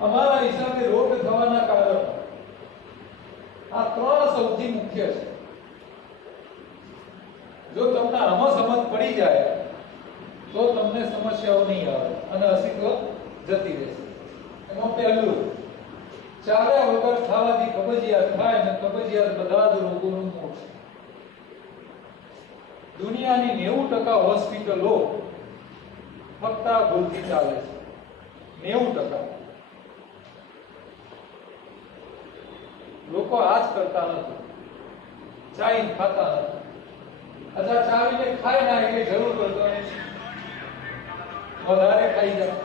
અમારા હિસાબે રોગ થવાના કારણો આ ત્રણ સૌથી મુખ્ય છે. જો તમને આમાં સમજ પડી જાય તો તમને સમસ્યાઓ નહીં આવે અને અસ્તિત્વ જતી રહેશે. એમાં પહેલું, ચારા વગર ખાવાથી કબજિયાત થાય અને કબજિયાત બધા જ રોગોનું મૂળ છે. દુનિયાની 90% હોસ્પિટલો ફક્ત આ ભૂલથી ચાલે છે. 90% લોકો આ જ કરતા નથી, ચાઈને ખાતા નથી. અથવા ચાવીને ખાઈ ના એટલે જરૂર કરતો વધારે ખાઈ જાય.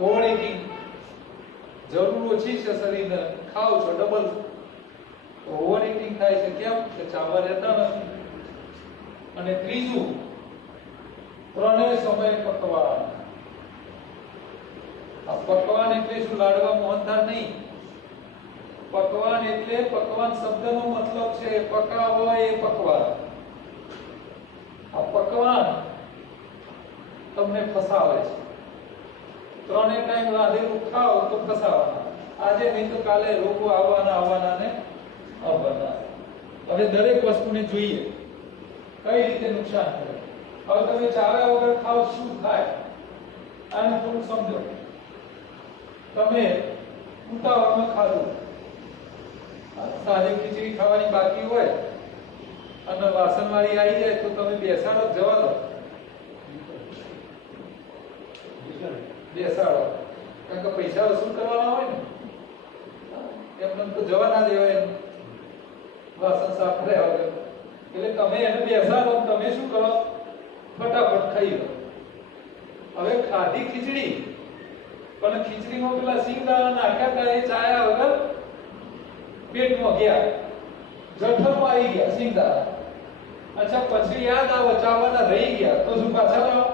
ઓવર ઇટિંગ, જરૂર ઓછી છે શરીરને, ખાવ છો ડબલ, તો ઓવર ઇટિંગ થાય છે. કેમ કે ચાવવા રહેતા નથી. અને ત્રીજું, ત્રણેય સમય પકવાન. આ પકવાન એટલે શું? લાડવા મોહનથાળ નહીં. પકવાન એટલે પકવાન શબ્દનો મતલબ છે પકાવો, એ પકવાન. આ પકવાન તમને ફસાવે છે. ત્રણેય ટાઈમ રાંધેલું ખાઓ તો ફસાવાના. આજે નહીં તો કાલે રોગો આવવાના ને આવવાના. હવે દરેક વસ્તુને જોઈએ કઈ રીતે નુકસાન કરે. હવે તમે ચાવ્યા વગર ખાઓ શું થાય આને થોડું સમજો. તમે ઉતાવળમાં ખાધું, સાંજે ખીચડી ખાવાની બાકી હોય અને વાસણવાળી આવી જાય તો તમે બેસાડો, જવા દો? બેસાડો, કારણ કે પૈસા વસૂલ કરવાના હોય ને, એમને તો જવા ના દેવાય. વાસણ સાફ કર્યા વગર એટલે તમે એને બેસાડો, તમે શું કરો? ફટાફટ ખાઈ લો. હવે ખાધી ખીચડી, પણ ખીચડીમાં પેલા સિંગદાણા નાખ્યા હતા એ ચાયા વગર પેટમાં ગયા, જઠરમાં આવી ગયા સિંગદાણા. અચ્છા, પછી યાદ આવો ચાવવાના રહી ગયા તો શું પાછા લાવો?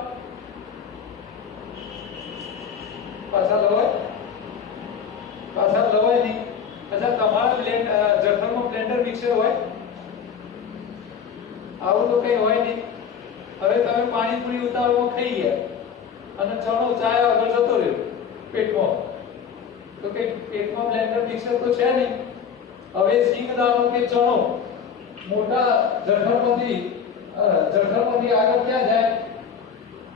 પાછા લવાય નહીં. અચ્છા, તમારા જઠરમાં બ્લેન્ડર મિક્સર હોય? આવું તો કઈ હોય નહીં. હવે તમે પાણીપુરી ઉતાવળમાં ખાઈ ગયા અને ચણો ચાયા વગર જતો રહ્યો પેટમાં, તો કે પેટમાં બ્લેન્ડર મિક્સર તો છે નહીં. હવે સિંગદાણો કે ચણો મોટા જઠરમાંથી આગળ ક્યાં જાય?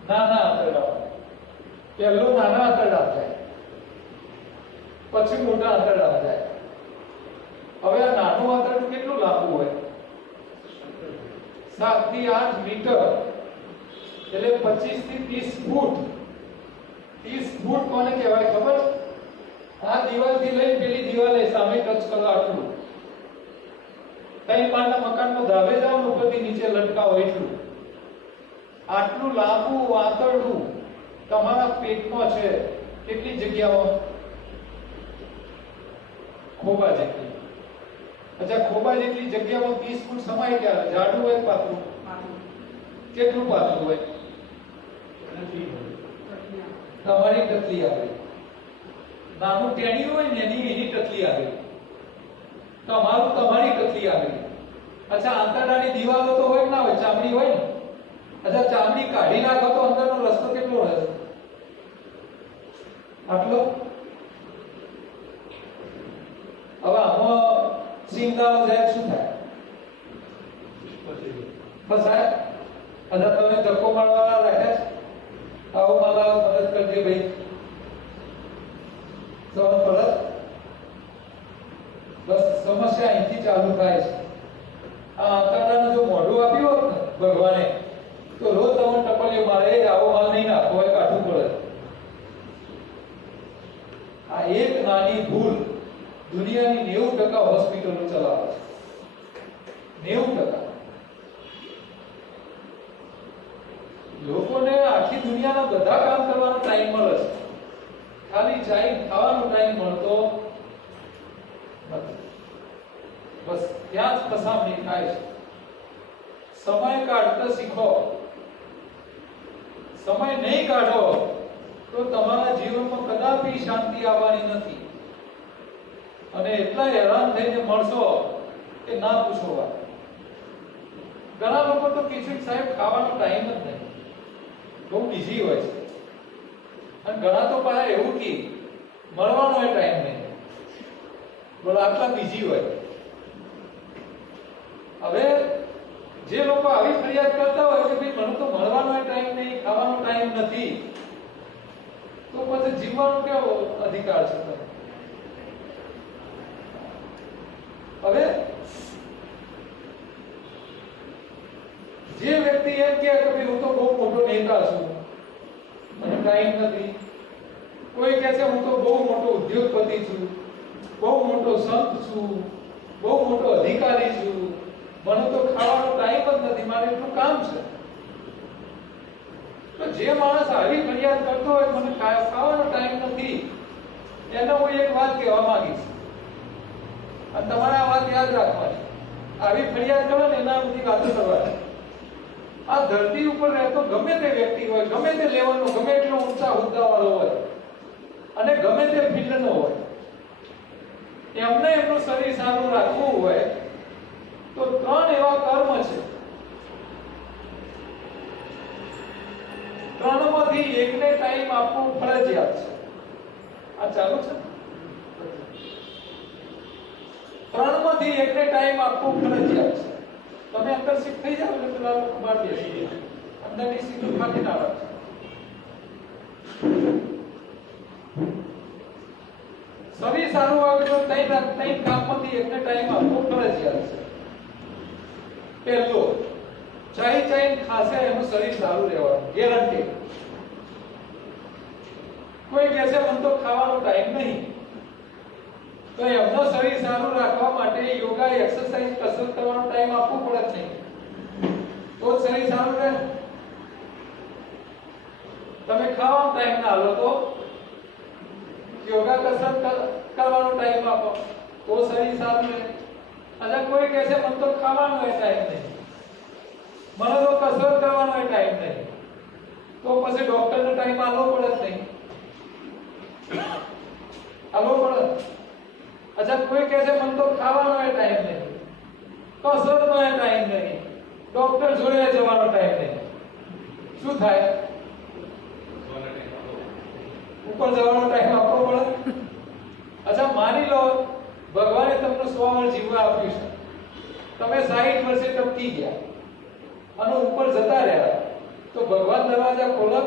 નાના આંતરડા. પહેલો નાના આંતરડા જાય, પછી મોટા આંતરડા જાય. હવે આ નાનું આંતરડું કેટલું લાંબુ હોય? 7 થી 8 મીટર, એટલે 25 થી 30 ફૂટ. 30 ફૂટ કોને કહેવાય ખબર? આ દિવાલથી લઈને પેલી દિવાલે સામે ટચ કરો આટલું. 3 માળના મકાનમાં ધાબે જાવ ને ઉપરથી નીચે લટકાવો એટલું. આટલું લાંબુ આંતરડું તમારા પેટમાં છે. કેટલી જગ્યામાં? ખોબા જેટલી. અચ્છા, ખોબા જેટલી જગ્યામાં 30 ફૂટ સમાય ક્યારે? જાડું હોય પાતળું? કેટલું પાતળું હોય? તમારી ટકલી આવે. નાનું ટેણી હોય ને એની ટકલી આવે. તમારું તમારી ટકલી આવે. અચ્છા, આંતરડાની દિવાલો તો હોય ના હોય? ચામડી હોય ને. અચ્છા, ચામડી કાઢી નાખો તો અંદરનો રસ્તો કેટલો રહે? આટલો. હવે આમાં સિંગદાણો જાય શું થાય? ફસાય. અને તમે ધક્કો મારવાના રાખ્યા છે? આવો મારા મદદ કરજે ભાઈ. સમજ પડે? બસ સમસ્યા અહીંથી ચાલુ થાય છે. આ આંતરડાને જો મોઢું આપ્યું હોત ને ભગવાને, તો રોજ તમને ટપલીઓ મારે, આવો માલ નહીં નાખો હોય, કાઢવું પડે. આ એક નાની ભૂલ દુનિયાની 90% હોસ્પિટલો ચલાવે છે. 90%. લોકોને આખી દુનિયાના બધા કામ કરવાનો ટાઈમ મળે છે, ખાલી ચાઈ ખાવાનો ટાઈમ મળતો નથી. બસ ત્યાં જ ફસામણી થાય છે. સમય કાઢતા શીખો. સમય નહીં કાઢો તો તમારા જીવનમાં કદાપી શાંતિ આવવાની નથી. અને એટલા હેરાન થઈને મળશો કે ના પૂછો વાત. ઘણા લોકો તો કહે છે સાહેબ ખાવાનો ટાઈમ જ નહીં, બહુ બિઝી હોય છે. અને ઘણા તો પાછા એવું કે મળવાનો એ ટાઈમ નહીં. બોલો આટલા બીજી હોય. હવે જે લોકો આવી ફરિયાદ કરતા હોય કે ભાઈ મને તો મળવાનો એ ટાઈમ નહીં, ખાવાનો ટાઈમ નથી, તો પછી જીવવાનો કેવો અધિકાર છે તમને? હવે જે વ્યક્તિ એમ કહે કે ભાઈ હું તો બહુ મોટો નેતા છું, મને ટાઈમ નથી. કોઈ કહે છે હું તો બહુ મોટો ઉદ્યોગપતિ છું, બહુ મોટો સંત છું, બહુ મોટો અધિકારી છું, મને તો ખાવાનો ટાઈમ જ નથી, મારે એટલું કામ છે. તો જે માણસ આવી ફરિયાદ કરતો હોય મને ખાવાનો ટાઈમ નથી, એને હું એક વાત કહેવા માંગીશ અને તમારે આ વાત યાદ રાખવાની. આવી ફરિયાદ કરો ને એના બધી વાતો કરવાની. આ ધરતી ઉપર રહેતો ગમે તે વ્યક્તિ હોય, ગમે તે લેવલનો, ગમે એટલો ઊંચા હોદ્દાવાળો હોય અને ગમે તે ફિલ્ડનો હોય, એમને એમનું શરીર સારું રાખવું હોય તો 3 એવા કર્મ છે. 3 માંથી એકને ટાઈમ આપવો ફરજિયાત છે. આ ચાલુ છે. 3 માંથી એકને ટાઈમ આપવો ફરજિયાત છે. તમે અંદર શિફ્ટ થઈ જાવ એટલે પેલા લોકો બહાર બેસી જાય, અંદરની સીટ ખાલી ના રાખો. શરીર સારું આવે તો 3 કામમાંથી એકને ટાઈમ આપવો ફરજિયાત છે. પહેલો, ચાઈ ખાશે એનું શરીર સારું રહેવાનું, ગેરંટી. કોઈ કહે છે મને તો ખાવાનો ટાઈમ નહીં, તો એમનો શરીર સારું રાખવા માટે યોગા, એક્સરસાઇઝ, કસરત કરવાનો ટાઈમ આપવો પડે જ નહીં, તો જ શરીર સારું રહે. તમે ખાવાનો ટાઈમ ના આલો તો યોગા, કસરત કરવાનો ટાઈમ આપો તો શરીર સારું રહે. અને કોઈ કહે છે મને તો ખાવાનો ટાઈમ નહીં, મને તો કસરત કરવાનો ટાઈમ નહીં, તો પછી ડોક્ટરનો ટાઈમ આલવો પડે જ નહીં, આલવો પડે. અચ્છા, કોઈ કહે છે મને તો ખાવાનો ટાઈમ નહીં, કસરતનો ટાઈમ નહીં, ડોક્ટર જોડે જવાનો ટાઈમ નહીં, શું થાય? ઉપર જવાનો ટાઈમ આપવો પડે. અચ્છા, માની લો ભગવાને તમને 100 વર્ષ જીવવા આપ્યું છે, તમે 60 વર્ષે ટપકી ગયા અને ઉપર જતા રહ્યા, તો ભગવાન દરવાજા ખોલે?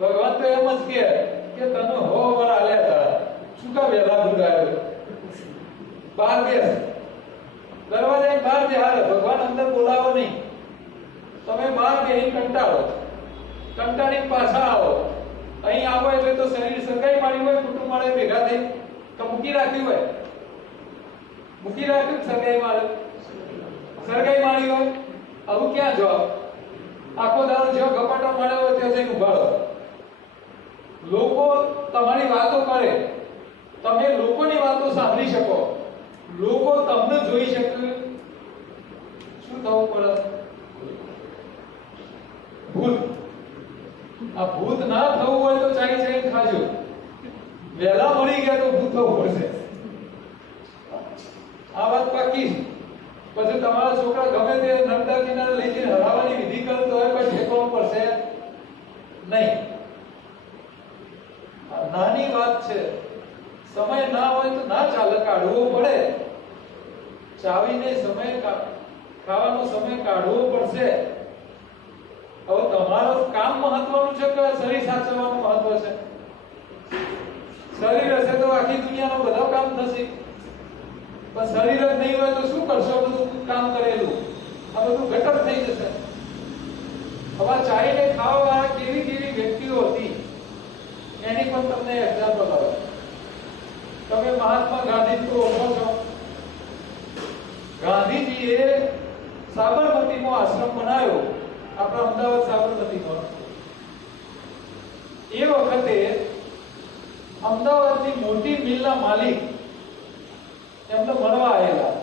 ભગવાન તો એમ જ કહે કે તને 100 વર્ષ આલ્યા હતા, શું કા વેલા ભૂલાયો, બહાર બેસ. દરવાજા બહાર જે હાલે, ભગવાન અંદર બોલાવો નહીં. તમે બહાર બેસી કંટાળી પાછા આવો. અહીં આવો એટલે તો શરીર સગાઈ મારી હોય, કુટુંબ વાળા ભેગા થઈ તો મૂકી રાખ્યું હોય, મૂકી રાખ્યું સગાઈ મારે, સરગાઈ મારી હોય. આવું ક્યાં જવાબ? આખો દાડો જો ગપાટો મળ્યો હોય ત્યાં જઈને ઉભા રહો. લોકો તમારી વાતો કરે, તમે લોકોની વાતો સાંભળી શકો, લોકો તમને જોઈ શકે. શું થવું પડે? ભૂત. આ ભૂત ના થવું હોય તો ચાઈ ખાજો. વહેલા મળી ગયા તો ભૂત થવું પડશે. આ વાત પાકી. પછી તમારા છોકરા ગમે તે નર્મદા કિનારે લઈ જઈને હરાવવાની વિધિ કરતો હોય પણ ઠેકવાનું પડશે નહીં. નાની વાત છે. સમય ના હોય તો ના ચાલે, કાઢવો પડે. ચાવીને સમય ખાવાનો સમય કાઢવો પડશે. હવે તમારું કામ મહત્વનું છે કે શરીર સાચવવાનું મહત્વ છે? શરીર હશે તો આખી દુનિયાનું બધું કામ થશે, પણ શરીર જ નહીં હોય તો શું કરશો? બધું કામ કરેલું આ બધું ઘટક થઈ જશે. હવે ચાહીને ખાવા વાળા કેવી કેવી વ્યક્તિઓ હતી એની પણ તમને એક્ઝામ્પલ આપો. તમે મહાત્મા ગાંધી તો ઓળખો છો. ગાંધીજીએ સાબરમતીમાં આશ્રમ બનાવ્યો, આપણા અમદાવાદ સાબરમતીમાં. એ વખતે અમદાવાદની મોટી મિલના માલિક એમને મળવા આવેલા.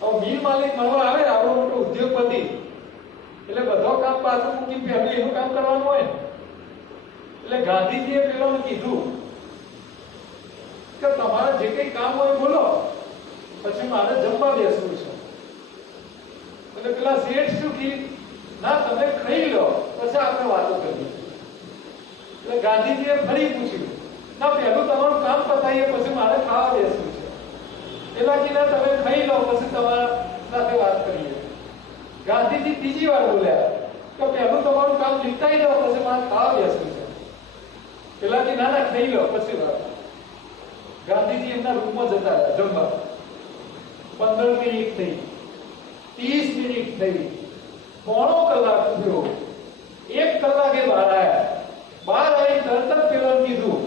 હવે મિલ માલિક મળવા આવે, આપણો મોટો ઉદ્યોગપતિ, એટલે બધો કામ પાછું મૂકી પહેલું એનું કામ કરવાનું હોય. એટલે ગાંધીજીએ પેલોને કીધું કે તમારે જે કઈ કામ હોય બોલો, પછી મારે જમવા બેસવું છે. એટલે પેલા શેઠ શું કીધું, ના તમે ખાઈ લો પછી આપણે વાતો કરીએ. એટલે ગાંધીજીએ ફરી પૂછ્યું, ના પહેલું તમારું કામ પતાવીએ પછી મારે ખાવા બેસવું છે. પેલા કીધા તમે ખાઈ લો પછી તમારા સાથે વાત કરીએ. ગાંધીજી ત્રીજી વાર બોલ્યા કે પહેલું તમારું કામ નિપટાઈ લો પછી મારે ખાવા બેસવું છે. પેલા કે ના ના ખાઈ લો પછી વાત. ગાંધીજી એમના રૂમમાં જતા રહ્યા જમવા. 15 મિનિટ થઈ, 30 મિનિટ થઈ, પોણો કલાક થયો, 1 કલાકે બહાર આવ્યા. બહાર આવી તરત જ પેલા કીધું,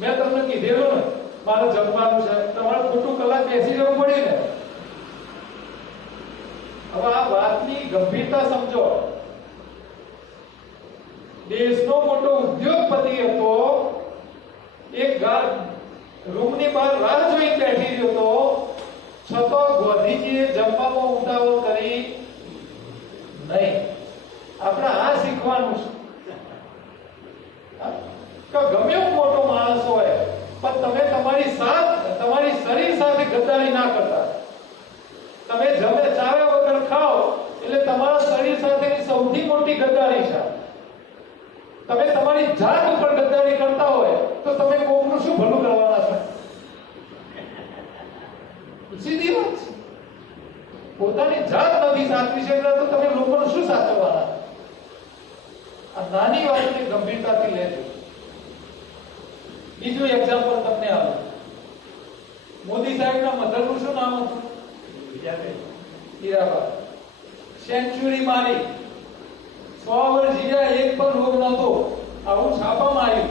મેં તમને કીધેલું ને મારે જમવાનું છે, તમારે ખોટું કલાક બેસી જવું પડે ને. હવે આ વાતની ગંભીરતા સમજો. દેશનો મોટો ઉદ્યોગપતિ હતો, એક રૂમની બહાર રાહ જોઈને બેઠી રહ્યો હતો, છતાં ગાંધીજીએ જમવામાં ઉતાવળ કરી નહીં. આપણે આ શીખવાનું છે કે ગમે એવો મોટો માણસ હોય પણ તમે તમારી શરીર સાથે ગદ્દારી ના કરતા. તમે જમે ચાવ્યા વગર ખાઓ એટલે તમારા શરીર સાથેની સૌથી મોટી ગદ્દારી છે. તમે તમારી જાત ઉપર ગદ્દારી કરતા હોય તો તમે કોકનું શું ભલું કરવાના છો? સીધી વાત છે. પોતાની જાત નથી સાચવી શકતા તો તમે લોકોને શું સાચવવાના? આ નાની વાતને ગંભીરતાથી લેજો. બીજું એક્ઝામ્પલ તમને આપું. મોદી સાહેબના મધરનું શું નામ હતું? હીરાબા. સેન્ચુરી મારી, 100 વર્ષ જીવ્યા, એક પણ રોગ નહોતો. આવું છાપામાં આવ્યું.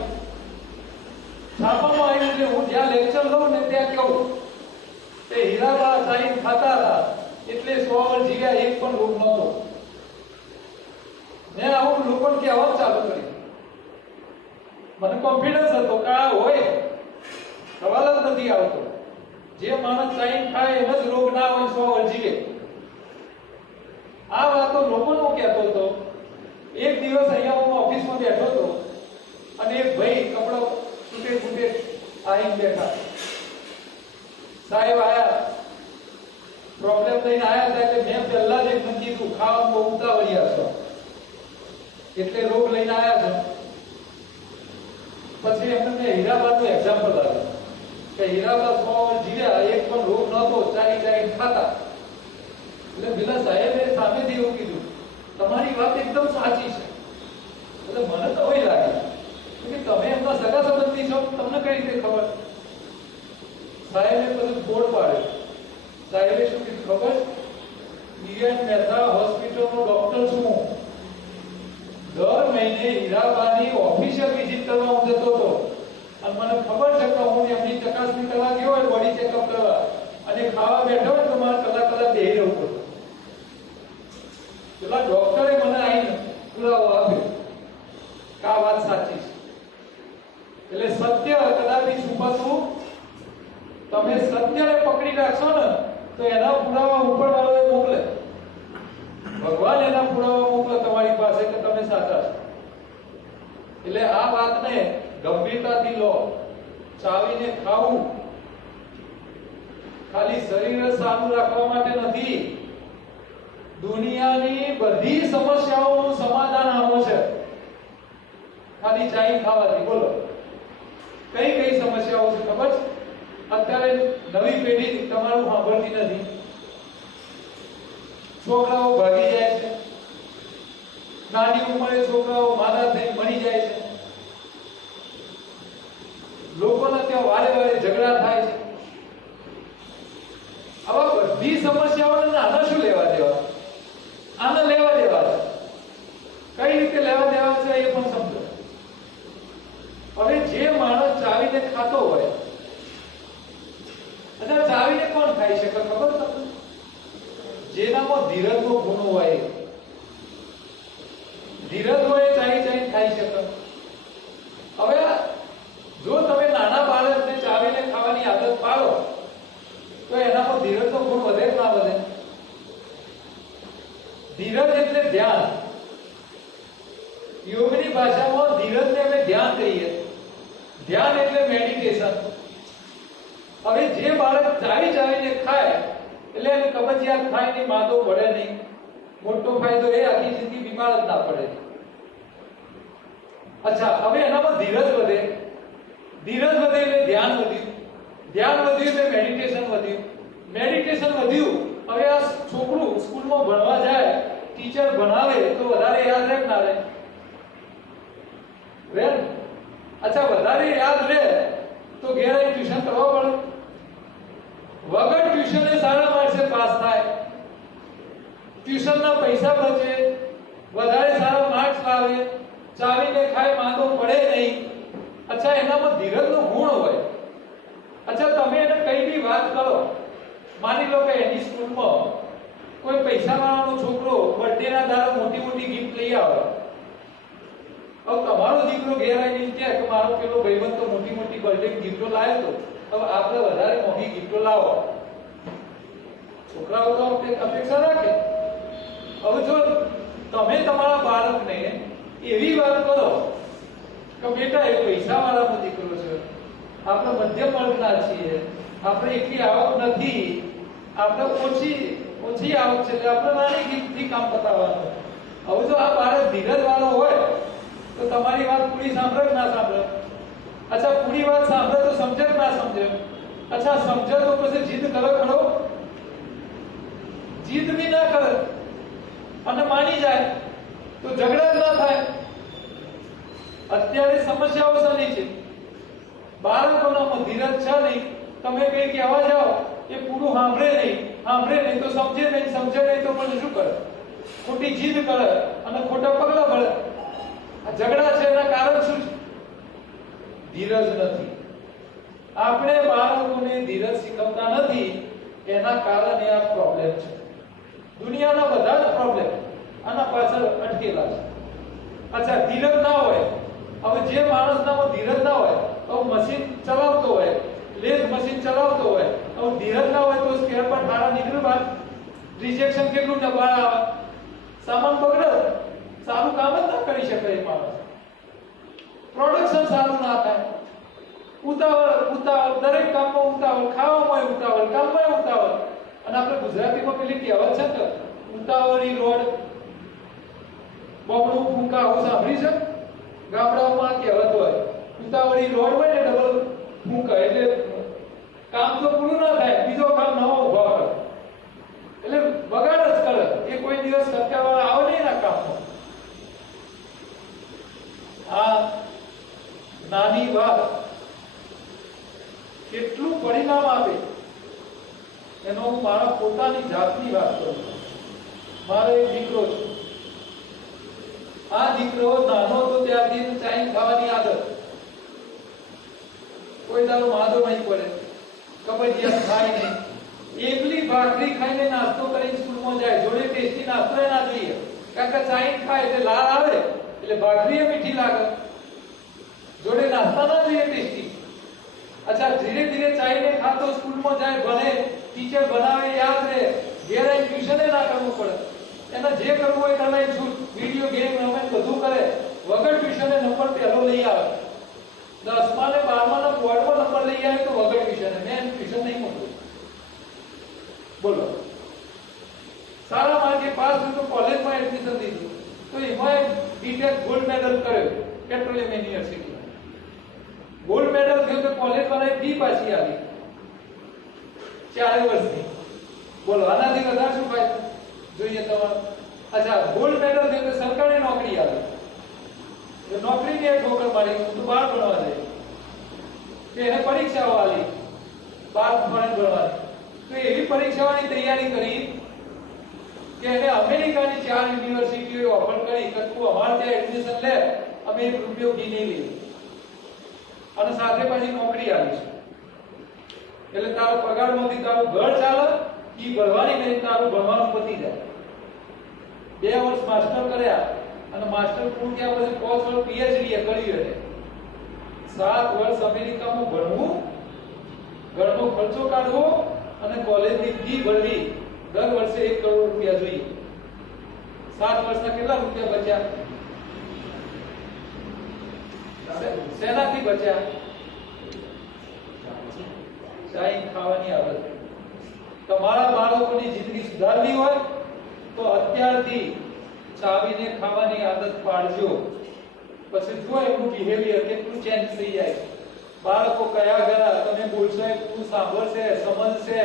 છાપામાં આવ્યું એટલે હું જ્યાં લેક્ચર લઉં ને ત્યાં કહું તે હીરાબા સાહેબ ખાતા હતા એટલે 100 વર્ષ જીવ્યા, એક પણ રોગ નહોતો. મેં આવું લોકોને કહેવાનું ચાલુ કર્યું. મને કોન્ફિડન્સ હતો કે આ હોય, સવાલ જ નથી આવતો. જે માણસ ચાઈન ખાય એને જ રોગ ના હોય, 100 વર્ષ જીવે. આ વાતો લોકોને હું કહેતો હતો. એક દિવસ અહીંયા હું ઓફિસમાં બેઠો હતો અને એક ભાઈ કપડો છૂટે છૂટે આવીને બેઠા. સાહેબ આયા, પ્રોબ્લેમ લઈને આયા હતા એટલે મેં પહેલા જ એમને કીધું ખાવામાં બહુ ઉતાવળિયા છો એટલે રોગ લઈને આયા છો. પછી એમને મેં હીરાબાનું એક્ઝામ્પલ આપ્યું કે હીરાબા 100 વર્ષ જીવ્યા, એક પણ રોગ નહોતો, ચાઈ ખાતા. એટલે પેલા સાહેબે સામેથી એવું કીધું, તમારી વાત એકદમ સાચી છે. એટલે મને તો હોય લાગે કે તમે એમના સગા સંબંધી છો, તમને કઈ રીતે ખબર? સાહેબે બધું બોર્ડ પાડ્યું. સાહેબે શું કીધું ખબર? ઈએન મહેતા હોસ્પિટલનો ડોક્ટર છું. દર મહિને હીરાબાની ઓફિશિયલ વિઝિટ કરવા હું જતો હતો અને મને ખબર છે કે હું એમની ચકાસણી કરવા ગયો હોય, બોડી ચેકઅપ કરવા, અને ખાવા બેઠો હોય તો મારે કલાક બેહી રહેવું પડતું. પેલા ડોક્ટરે મને આવીને પુરાવો આપ્યો કે આ વાત સાચી છે. એટલે સત્ય કદાપી છુપાતું, તમે સત્યને પકડી રાખશો ને તો એના પુરાવા ઉપરવાળો મોકલે. ભગવાન એના પુરાવા મોકલે તમારી પાસે કે તમે સાચા છો. એટલે આ વાતને ગંભીરતાથી લો. ચાવીને ખાવું ખાલી શરીર સારું રાખવા માટે નથી. દુનિયાની બધી સમસ્યાઓનું સમાધાન આવો છે ખાલી ચાઈ ખાવાથી. બોલો કઈ કઈ સમસ્યાઓ છે ખબર છે? અત્યારે નવી પેઢી તમારું સાંભળતી નથી. છોકરાઓ ભાગી જાય છે, નાની ઉંમરે છોકરાઓ માદા થઈ મરી જાય છે, લોકોના ત્યાં વારે વારે ઝઘડા થાય છે. આવા બધી સમસ્યાઓને આના શું લેવા દેવા? આને લેવા દેવા છે. કઈ રીતે લેવા દેવા છે એ પણ સમજો. હવે જે માણસ ચાવીને ખાતો હોય, અથવા ચાવીને કોણ ખાઈ શકે ખબર તમને? જેનામાં ધીરજનો ગુણ હોય. ધીરજ હોય ચાઈ ખાઈ શકે. હવે જો તમે નાના બાળકને ચાવીને ખાવાની આદત પાડો તો એનામાં ધીરજનો ગુણ વધે કે ના વધે? ધીરજ એટલે ધ્યાન. યોગની ભાષામાં ધીરજને અમે ધ્યાન કહીએ. ધ્યાન એટલે મેડિટેશન. હવે જે બાળક ચાવીને ખાય એટલે એને કબજિયાત થાય નહીં, માદો પડે નહીં. મોટો ફાયદો એ આખી જિંદગી બીમાર જ ના પડે. અચ્છા, હવે એનામાં ધીરજ વધે. ધીરજ વધે એટલે ધ્યાન વધ્યું. ધ્યાન વધ્યું એટલે મેડિટેશન વધ્યું. મેડિટેશન વધ્યું. હવે આ છોકરું સ્કૂલમાં ભણવા જાય, ટીચર ભણાવે તો વધારે યાદ રહે કે ના રહે? રહે. અચ્છા, વધારે યાદ રહે તો ઘેર ટ્યુશન કરવા પડે. વગર ટ્યુશને સારા માર્ક્સે પાસ થાય. ટ્યુશનના પૈસા બચે, વધારે સારા માર્ક્સ લાવે, ચાવીને ખાય માંદો પડે નહીં. અચ્છા, એનામાં ધીરજનો ગુણ હોય. અચ્છા, તમે એને કઈ બી વાત કરો, માની લો કે એની સ્કૂલમાં કોઈ પૈસાવાળાનો છોકરો બર્થડેના દાડે મોટી મોટી ગિફ્ટ લઈ આવે. હવે તમારો દીકરો ઘેર આવીને કહે કે મારો પેલો ભાઈબંધ તો મોટી મોટી બર્થડે ગિફ્ટો લાવ્યો તો હવે આપણે વધારે મોંઘી ગિફ્ટો લાવો. છોકરાઓ તો અપેક્ષા રાખે. હવે જો તમે તમારા બાળકને એવી વાત કરો કે બેટા એ પૈસાવાળાનો દીકરો છે, આપણે મધ્યમ વર્ગના છીએ, આપણે એટલી આવક નથી, આપણે ઓછી આવક છે એટલે આપણે નાની ગિફ્ટથી કામ પતાવવાનું. હવે જો આ બાળક ધીરજ વાળો હોય તો તમારી વાત પૂરી સાંભળે કે ના સાંભળે? અચ્છા, પૂરી વાત સાંભળે તો સમજે કે ના સમજે? અચ્છા, સમજે તો પછી જીદ કરે ખરો? જીદ બી ના કરે અને માની જાય તો ઝઘડા જ ના થાય. અત્યારે સમસ્યાઓ શાની છે? બાળકોનામાં ધીરજ છે નહીં. તમે કઈ કહેવા જાઓ એ પૂરું સાંભળે નહીં તો સમજે નહીં તો પણ શું કરે? ખોટી જીદ કરે અને ખોટા પગલા ભરે. આ ઝઘડા છે એના કારણ શું છે? ધીરજ નથી. આપણે બાળકોને ધીરજ શીખવતા નથી, એના કારણે આ પ્રોબ્લેમ છે. દુનિયાના બધા જ પ્રોબ્લેમ આના પાછળ અટકેલા છે. અચ્છા, ધીરજ ના હોય. હવે જે માણસનામાં ધીરજ ના હોય, તો મશીન ચલાવતો હોય, લેથ મશીન ચલાવતો હોય, તો ધીરજ ના હોય તો સ્પેર પાર્ટ સારા નીકળે બહાર. રિજેક્શન કેટલું ડબાળ આવે, સામાન બગડે, સારું કામ જ ના કરી શકે એ માણસ. પ્રોડક્શન સારું ના થાય. ઉતાવળ દરેક કામમાં ઉતાવળ, ખાવામાં ઉતાવળ, કામમાં ઉતાવળ. અને આપણે ગુજરાતીમાં પેલી કહેવત છે કે ઉતાવળી રોડ બબડું ફૂંકા, આવું સાંભળી છે? ગામડાઓમાં કહેવત હોય ઉતાવળી રોડ હોય ને ડબલ ફૂંકા, એટલે કામ તો પૂરું ના થાય, બીજો કામ નવો ઉભા કરે, એટલે બગાડ જ કરે. એ કોઈ દિવસ ટકાવાળા આવે નહીં ના કામમાં. આ નાની વાત કેટલું પરિણામ આપે એનો હું મારા પોતાની જાતની વાત કરું. મારો એક દીકરો છે. આ દીકરો નાનો હતો ત્યારથી ચાઈન ખાવાની આદત. કોઈ દાડો માદો નહીં પડે, કબજિયાત ખાય નહીં, એકલી ભાખરી ખાઈને નાસ્તો કરીને સ્કૂલમાં જાય. જોડે ટેસ્ટી નાસ્તો ના જોઈએ, કારણ કે ચાઈન ખાય એટલે લાળ આવે એટલે ભાખરી મીઠી લાગે. જોડે નાસ્તા ના જોઈએ ટેસ્ટી. અચ્છા, ધીરે ધીરે ચાઈને ખાતો સ્કૂલમાં જાય, ભણે, ટીચર બનાવે, યાદ રહે, ઘેર આવીને ટ્યુશને ના કરવું પડે. એને જે કરવું હોય કરે, વિડીયો ગેમ રમે, બધું કરે, વગર ટ્યુશને નંબર પહેલો લઈ આવે. 10મા ને 12મા બોર્ડમાં નંબર લઈ આવે તો વગર ટ્યુશને. મેં ટ્યુશન નહીં મૂકતું. બોલો, સારા માર્કે પાસ થયું તો કોલેજમાં એડમિશન દીધું તો એમાં બીટેક ગોલ્ડ મેડલ કર્યો પેટ્રોલિયમ યુનિવર્સિટીમાં. ગોલ્ડ મેડલ થયો તો કોલેજ વાળાએ ફી પાછી આવી 4 વર્ષની. બોલો, આનાથી વધારે શું ફાયદો જોઈએ તમારે? અચ્છા, ગોલ્ડ મેડલ થયો તો સરકારી નોકરી આવી. નોકરીની એક ઠોકર મારી, હું તો બહાર ભણવા જાય કે એને પરીક્ષાઓ આલી બહાર ભણવાની. તો એવી પરીક્ષાઓની તૈયારી કરી કે એને અમેરિકાની 4 યુનિવર્સિટીઓએ ઓફર કરી કે તું અમારે ત્યાં એડમિશન લે, અમે ₹1 ફી નહીં લઈએ અને સાથે પાછી નોકરી આવી છે. એટલે તારો પગારમાંથી તારું ઘર ચાલે, ફી ભરવાની નહીં, તારું ભણવાનું પતી જાય. 2 વર્ષ માસ્ટર કર્યા અને માસ્ટર પૂરું થયા પછી 5 વર્ષ પીએચડી કર્યું. એટલે 7 વર્ષ અમેરિકામાં ભણવું, ઘરનો ખર્ચો કાઢવો અને કોલેજની ફી ભરવી. દર વર્ષે 1 કરોડ રૂપિયા જોઈએ. 7 વર્ષના કેટલા રૂપિયા બચ્યા? શેનાથી બચ્યા? ચાઈન ખાવાની આદત. તમારા બાળકોની જિંદગી સુધારવી હોય તો અત્યારથી ચાવીને ખાવાની આદત પાડજો. પછી જો એનું બિહેવિયર કેટલું ચેન્જ થઈ જાય. બાળકો કયા ગયા તમે બોલશો એટલું સાંભળશે, સમજશે,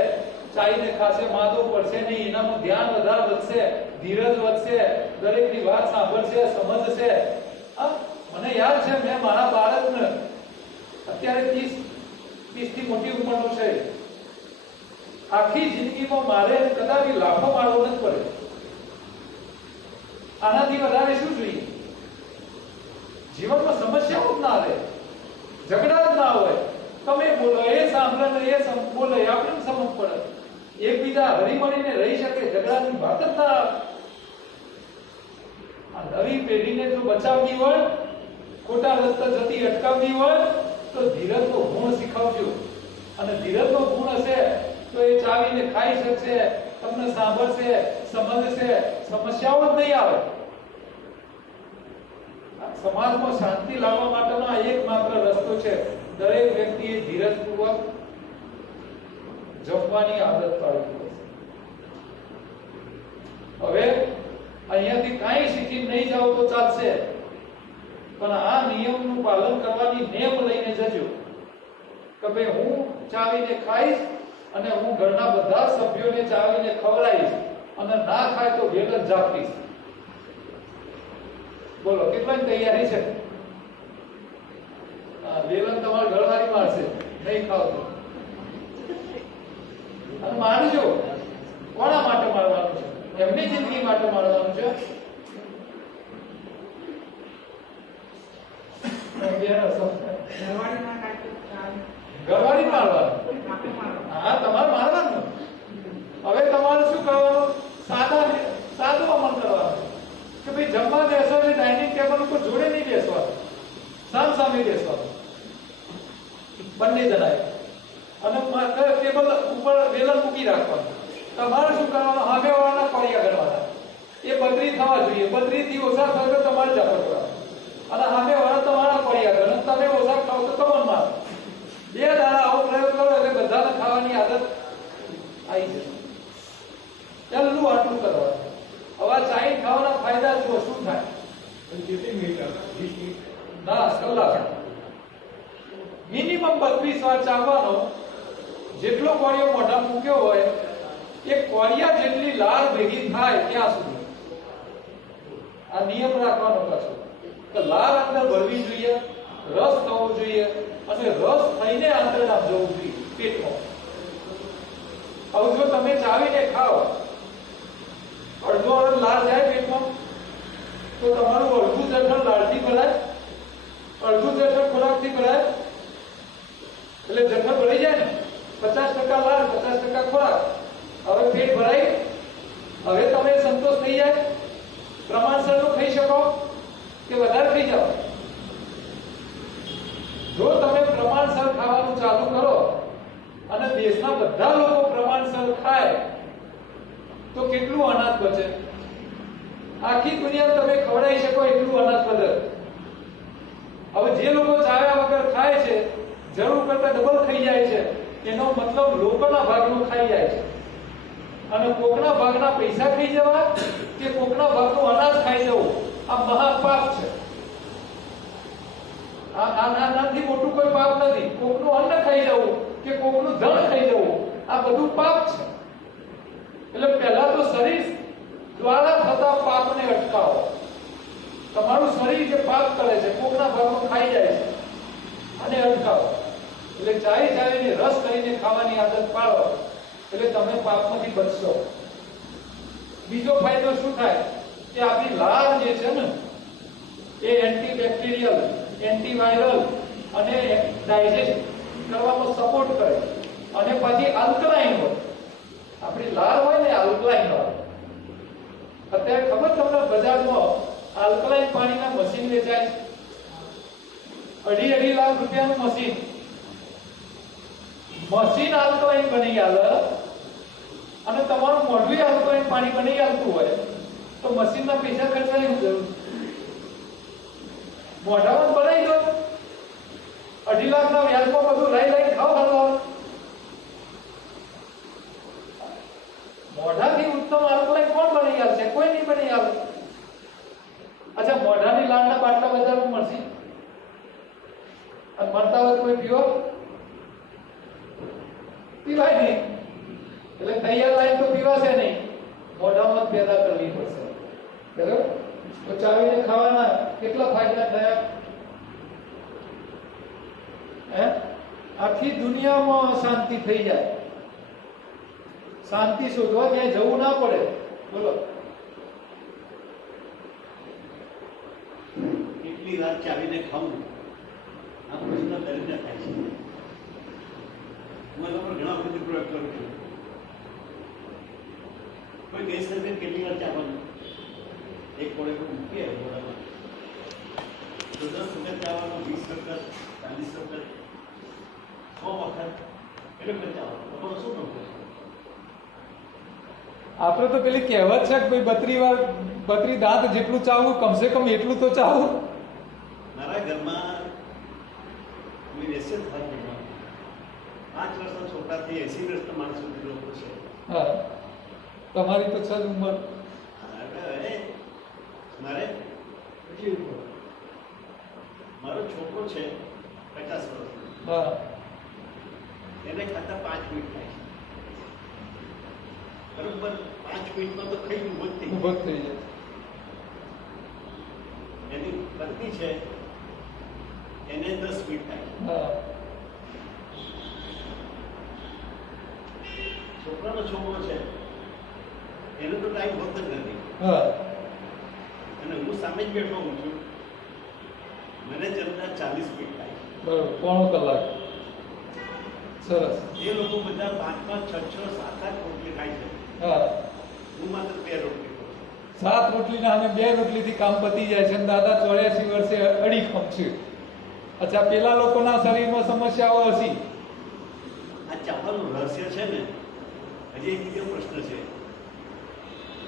ચાઈને ખાસે માદો પડશે નહીં, એનામાં ધ્યાન વધારે વધશે, ધીરજ વધશે, દરેકની વાત સાંભળશે, સમજશે. હા, મને યાદ છે મેં મારા બાળકને અત્યારે 30 થી મોટી ઉંમરનો છે, આખી જિંદગીમાં મારે કદાચ લાફો મારવો નથી પડે. આનાથી વધારે શું જોઈએ? જીવનમાં સમસ્યાઓ જ ના આવે, ઝઘડા જ ના હોય. તમે બોલો એ સાંભળે ને એ બોલે આપણે સમજ પડે, એકબીજા હળીમળીને રહી શકે, ઝઘડાની વાત જ ના આવે. આ નવી પેઢીને જો બચાવવી હોય, ખોટા રસ્તા જતી અટકાવવી હોય તો ધીરજનો ગુણ શીખવજો. અને ધીરજનો ગુણ હશે તો એ ચાવીને ખાઈ શકશે, તમને સાંભળશે, સમજશે, સમસ્યાઓ જ નહીં આવે. સમાજમાં શાંતિ લાવવા માટેનો આ એકમાત્ર રસ્તો છે. દરેક વ્યક્તિએ ધીરજપૂર્વક જમવાની આદત પાડવી પડશે. હવે અહીંયાથી કાંઈ શીખી નહીં જાવ તો ચાલશે, પણ આ નિયમનું પાલન કરવાની નેમ લઈને જજો કે ભાઈ હું ચાવીને ખાઈશ અને હું ઘરના બધા સભ્યોને ચાવીને ખવડાવીશ, અને ના ખાય તો વેલણ ઝાપીશ. બોલો કેટલાની તૈયારી છે? વેલણ તમારે ઘરવાળી મારશે નહીં ખાવ તો. અને મારજો. કોના માટે મારવાનું છે? એમની જિંદગી માટે મારવાનું છે. ઘરવાળી મારવાનું. હા, તમારે મારવાનું. હવે તમારે શું કરવાનું? સાદું અમલ કરવાનું કે ભાઈ જમવા બેસો એટલે ડાઇનિંગ ટેબલ ઉપર જોડે નહીં બેસવાનું, સામે બેસવાનું બંને જણાએ, અને ટેબલ ઉપર વેલણ મૂકી રાખવાનું. તમારે શું કરવાનું? સામે વાળાના કોળિયા ગણવાના. એ 32 થવા જોઈએ, 32 થી ઓછા થાય તો તમારે જાપો કરવાનું, અને સામે વાળા તમારા કોળિયા ગણ, તમે ઓછા ખાવ તો તમને મારો. 2 દાડા આવો પ્રયોગ કરો એટલે બધાને ખાવાની આદત આવી જશે. ચાલો આટલું કરવાનું. હવે ચાઈ ખાવાના ફાયદા જુઓ શું થાય. ના, કલાક મિનિમમ 32 વાર ચાવવાનો. જેટલો કોળિયો મોઢા મૂક્યો હોય એ કોળિયા જેટલી લાળ ભેગી થાય ત્યાં સુધી આ નિયમ રાખવાનો પાછો કે લાળ અંદર ભરવી જોઈએ, રસ થવો જોઈએ, અને રસ થઈને આંતરડામાં જવું જોઈએ પેટમાં. હવે જો તમે ચાવીને ખાઓ, અડધો અડધ લાળ જાય પેટમાં તો તમારું અડધું જઠર લાળથી ભરાય, અડધું જઠર ખોરાકથી ભરાય, એટલે જઠર ભરાઈ જાય ને. 50% લાળ, 50% ખોરાક. હવે પેટ ભરાય, હવે તમે સંતોષ થઈ જાય, પ્રમાણસરનું ખાઈ શકો કે વધારે ખાઈ જાઓ. જો તમે પ્રમાણસર ખાવાનું ચાલુ કરો અને દેશના બધા લોકો પ્રમાણસર ખાય તો કેટલું અનાજ બચે? આખી દુનિયા તમે ખવડાવી શકો એટલું અનાજ વધે. હવે જે લોકો ચાવ્યા વગર ખાય છે, જરૂર કરતા ડબલ ખાઈ જાય છે, એનો મતલબ લોકોના ભાગનું ખાઈ જાય છે. અને કોકના ભાગના પૈસા ખાઈ જવા કે કોકના ભાગનું અનાજ ખાઈ જવું, આ મહાપાપ છે. આનાથી મોટું કોઈ પાપ નથી. કોકનું અન્ન ખાઈ જવું કે કોકનું ધન ખાઈ જવું, આ બધું પાપ છે. એટલે પહેલા તો શરીર દ્વારા થતા પાપને અટકાવો. તમારું શરીર જે પાપ કરે છે, કોકના ભાગમાં ખાઈ જાય છે, અને અટકાવો. એટલે ચાવીને રસ કરીને ખાવાની આદત પાડો એટલે તમે પાપમાંથી બચશો. બીજો ફાયદો શું થાય કે આપણી લાળ જે છે ને એ એન્ટીબેક્ટેરિયલ, એન્ટીવાયરલ અને ડાયજેસ્ટ કરવામાં સપોર્ટ કરે, અને પછી આલ્કલાઇન હોય. આપણી લાળ હોય ને આલ્કલાઇન હોય. અત્યારે ખબર તમને બજારમાં આલ્કલાઇન પાણીના મશીન વેચાય છે. 2.5 લાખ રૂપિયાનું મશીન આલ્કલાઇન બની આલે, અને તમારું મોઢું આલ્કલાઇન પાણી બની આવતું હોય તો મશીનના પૈસા ખર્ચવાની જરૂર. મોઢામાં બનાવી દો, 2.5 લાખના વ્યાજમાં બધું લઈ ખાઓ. મોઢાથી ઉત્તમ આલ્કલાઇન કોણ બની આવશે? કોઈ નહીં બની આવે. અચ્છા, મોઢાની બી લાડના બાટલા બજારમાં મળશે અને મળતા હોય કોઈ પીવો પીવાય નહીં. એટલે તૈયાર લાઈન તો પીવાશે નહીં, મોઢામાં પેદા કરવી પડશે. બરાબર? તો ચાવીને ખાવાના કેટલા ફાયદા થયા? આખી દુનિયામાં શાંતિ થઈ જાય. શાંતિ શોધવા ક્યાંય જવું ના પડે. બોલો કેટલી વાર ચાવીને ખાવું આ પ્રશ્ન દરેકને થાય છે. હું લોકો ઘણા વખત પ્રયોગ કરું છું. કોઈ ગેસ સાથે કેટલી વાર ચાવવાનું એક કોળે મૂકીએ ઘોડામાં તો 10 વખત ચાવવાનું, 20 વખત, 40 વખત, 100 વખત એટલે ચાવવાનું. તમારું શું કરવું છે? આપણે તો પેલી કહેવત છે કે ભાઈ 32 દાંત જેટલું ચાવવું કમસે કમ એટલું તો ચાવવું. મારા ઘરમાં મેં બેસે થાય ઘરમાં 5 વર્ષના છોકરાથી 80 વર્ષના માણસ સુધી લોકો છે. હા, તમારી તો છે જ ઉંમર. મારો છોકરો છે 50 વર્ષનો. હા, એને ખાતા 5 મિનિટ થાય છે. બરોબર, 5 મિનિટમાં તો કઈ ઉભો ઉભો થઈ જાય. એની પત્ની છે એને 10 મિનિટ થાય. હા, છોકરાનો છોકરો છે એનો તો ટાઈમ હોતો જ નથી. હા, અને હું સામે જ બેઠો હોઉં છું, મને જમતા 40 મિનિટ થાય. બરોબર, પોણો કલાક. સરસ. એ લોકો બધા 5, 6, 7 રોટલી ખાય છે. હા, હું માત્ર 2 રોટલી ખાઉં છું. 7 રોટલીના અને 2 રોટલીથી કામ પતી જાય છે. અને દાદા 84 વર્ષે અડીખમ છે. અચ્છા, પેલા લોકોના શરીરમાં સમસ્યાઓ હશે. આ ચાવવાનું રહસ્ય છે ને, હજી એક બીજો પ્રશ્ન છે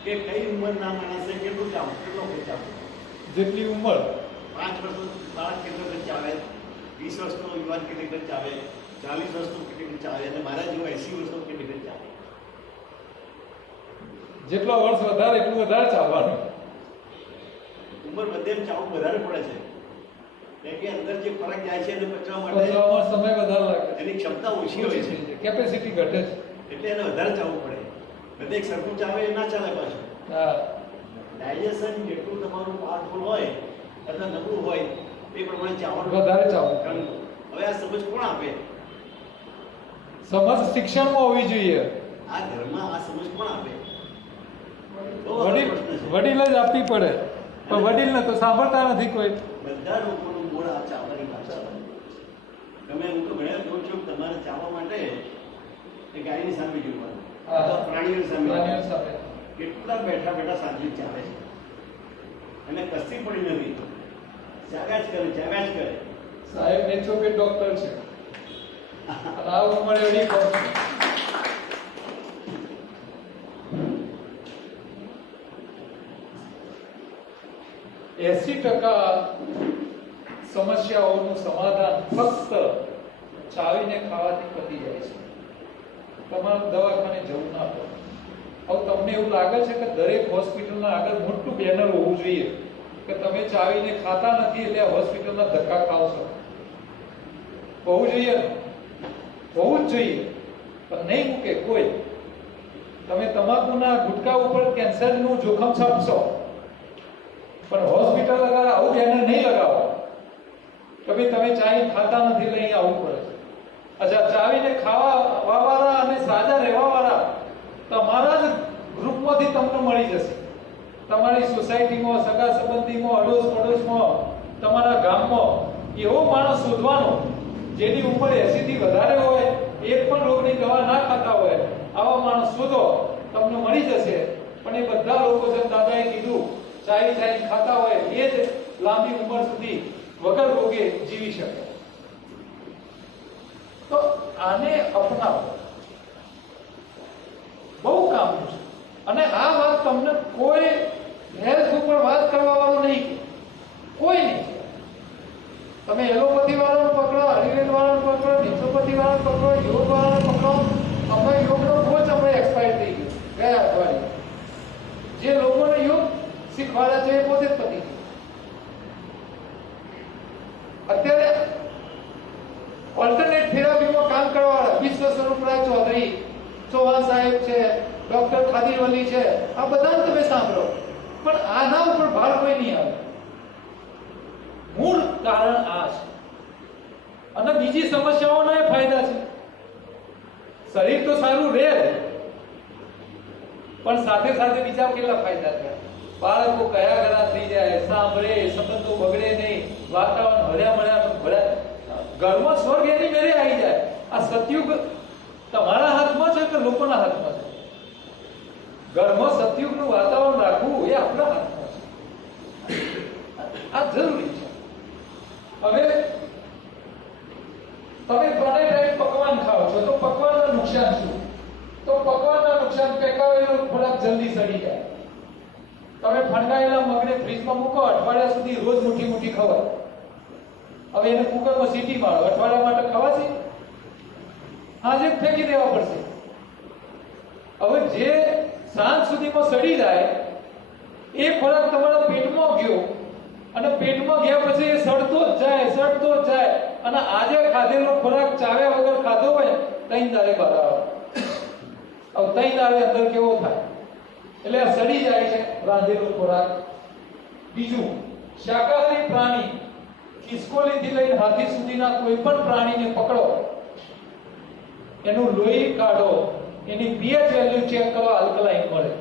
કે કઈ ઉંમરના માણસે કેટલું ચાવવું, કેટલો ચાવવું? જેટલી ઉંમર 5 વર્ષનો બાળક કેટલો ચાવે, 20 વર્ષનો યુવાન કેટલી ચાવે, 40 વર્ષનો કેટલી ચાવે, અને મારા જેવો 80 વર્ષનો કેટલી ચાવે. જેટલો વર્ષ વધારે એટલું વધારે ચાવવાનું. ઉંમર વધે એમ ચાવવું વધારે પડે છે. એટલે કે અંદર જે ફરક જાય છે એને પચવા માટે પચવામાં સમય વધારે લાગે. એની ક્ષમતા ઓછી હોય છે, કેપેસિટી ઘટે છે. એટલે એને વધારે ચાવવું પડે. બધે એક સરખું ચાવે એ ના ચાલે પાછું. હા, ડાયજેશન જેટલું તમારું પાવરફુલ હોય અથવા નબળું હોય એ પ્રમાણે ચાવવાનું વધારે ચાવવું. હવે આ સમજ કોણ આપે? સમજ શિક્ષણમાં હોવી જોઈએ. આ ઘરમાં આ સમજ કોણ આપે? વડીલ જ આપવી પડે, પણ વડીલને તો સાંભળતા નથી કોઈ. બધા લોકોનું મૂળ આ ચાવવાની ભાષા. તમે હું તો ઘણા જોઉં છું, તમારે ચાવવા માટે એ ગાયની સામે જોવાનું, અથવા પ્રાણીઓની સામે કેટલા બેઠા બેઠા સાંજે ચાવે છે અને કસ્તી પડી નથી, ચાવ્યા જ કરે, ચાવ્યા જ કરે. સાહેબ નેચરોપેથ ડોક્ટર છે, આ ઉંમરે એડી પણ 80% સમસ્યાઓનું સમાધાન ફક્ત ચાવીને ખાવાથી પતી જાય છે. તમારે દવાખાને જવું ના પડે. હવે તમને એવું લાગે છે કે દરેક હોસ્પિટલના આગળ મોટું બેનર હોવું જોઈએ કે તમે ચાવીને ખાતા નથી એટલે હોસ્પિટલના ધક્કા ખાવ છો. હોવું જોઈએ, હોવું જ જોઈએ, પણ નહીં મૂકે કોઈ. તમે તમાકુના ગુટકા ઉપર કેન્સરનું જોખમ છાપશો, પણ હોસ્પિટલ આગળ આવું બેનર નહીં લગાવો કે ભાઈ તમે ચાવીને ખાતા નથી લઈ આવવું પડે. અચ્છા, ચાવીને ખાવા વાળા અને સાજા રહેવા વાળા તમારા જ ગ્રુપમાંથી તમને મળી જશે. તમારી સોસાયટીમાં, સગા સંબંધીમાં, અડોશ પડોશમાં, તમારા ગામમાં એવો માણસ શોધવાનો જેની ઉંમર 80 થી વધારે હોય, એક પણ રોગની દવા ના ખાતા હોય, આવા માણસ શોધો, તમને મળી જશે. પણ એ બધા લોકો જેમ દાદાએ કીધું ચાવી ખાતા હોય એ જ લાંબી ઉંમર સુધી વગર રોગે જીવી શકે. તો આને અપનાવો, બહુ કામનું છે. અને આ વાત તમને કોઈ હેલ્થ ઉપર વાત કરવા વાળું નહીં, કોઈ નહીં. તમે એલોપેથી વાળાને પકડો, આયુર્વેદ વાળાને પકડો, નેચરોપેથી વાળાને પકડો, યોગ વાળાને પકડો. અમે યોગનો કોચ અમે એક્સપાયર થઈ ગયો ગયા અઠવાડિયે. જે લોકોને યોગ શીખવાડે છે એ પોતે જ પતી ગયું. અત્યારે ઓલ્ટરનેટ થેરાપીમાં કામ કરવાવાળા વિશ્વ સ્વરૂપરાજ ચૌધરી, ચૌહાણ સાહેબ છે, ડોક્ટર ખાદીવલી છે, આ બધાને તમે સાંભળો, પણ આના ઉપર ભાર કોઈ નહીં આવે. મૂળ કારણ આ છે. અને બીજી સમસ્યાઓના ફાયદા છે. શરીર તો સારું રહે, પણ સાથે સાથે બીજા કેટલા ફાયદા થયા. બાળકો કયા ઘણા થઈ જાય, સાંભળે, સંબંધો બગડે નહીં, વાતાવરણ હર્યા મળ્યા ભળ્યા, ઘરમાં સ્વર્ગ એની મેરે આવી જાય. આ સતયુગ તમારા હાથમાં છે કે લોકોના હાથમાં છે? ઘરમાં સતયુગનું વાતાવરણ રાખવું એ આપણા હાથમાં છે. આ જરૂરી છે. હવે તમે ત્રણેય ટાઈમ પકવાન ખાઓ છો તો પકવાનના નુકસાન શું? તો પકવાનના નુકસાન પેકાવેલો ખોરાક જલ્દી સડી જાય. તમે ફણગાયેલા મગને ફ્રીજમાં મૂકો, અઠવાડિયા સુધી રોજ મુઠ્ઠી મુઠ્ઠી ખવાય. હવે એને કુકરમાં સીટી મારો, અઠવાડિયા માટે ખવાશે? આજે ફેંકી દેવા પડશે. હવે જે સાંજ સુધીમાં સડી જાય એ ખોરાક તમારા પેટમાં ગયો, અને પેટમાં ગયા પછી એ સડતો જ જાય, અને આજે ખાધેલો ખોરાક ચાવ્યા વગર ખાધો હોય તઈ દારે બહાર આવે. હવે તઈ દારે અંદર કેવો થાય? એટલે આ સડી જાય છે રાંધેલો ખોરાક. બીજું, શાકાહારી પ્રાણી, ખિસકોલીથી લઈને હાથી સુધીના કોઈ પણ પ્રાણીને પકડો, એનું લોહી કાઢો, એની પીએચ વેલ્યુ ચેક કરો, આલ્કલાઇન મળે.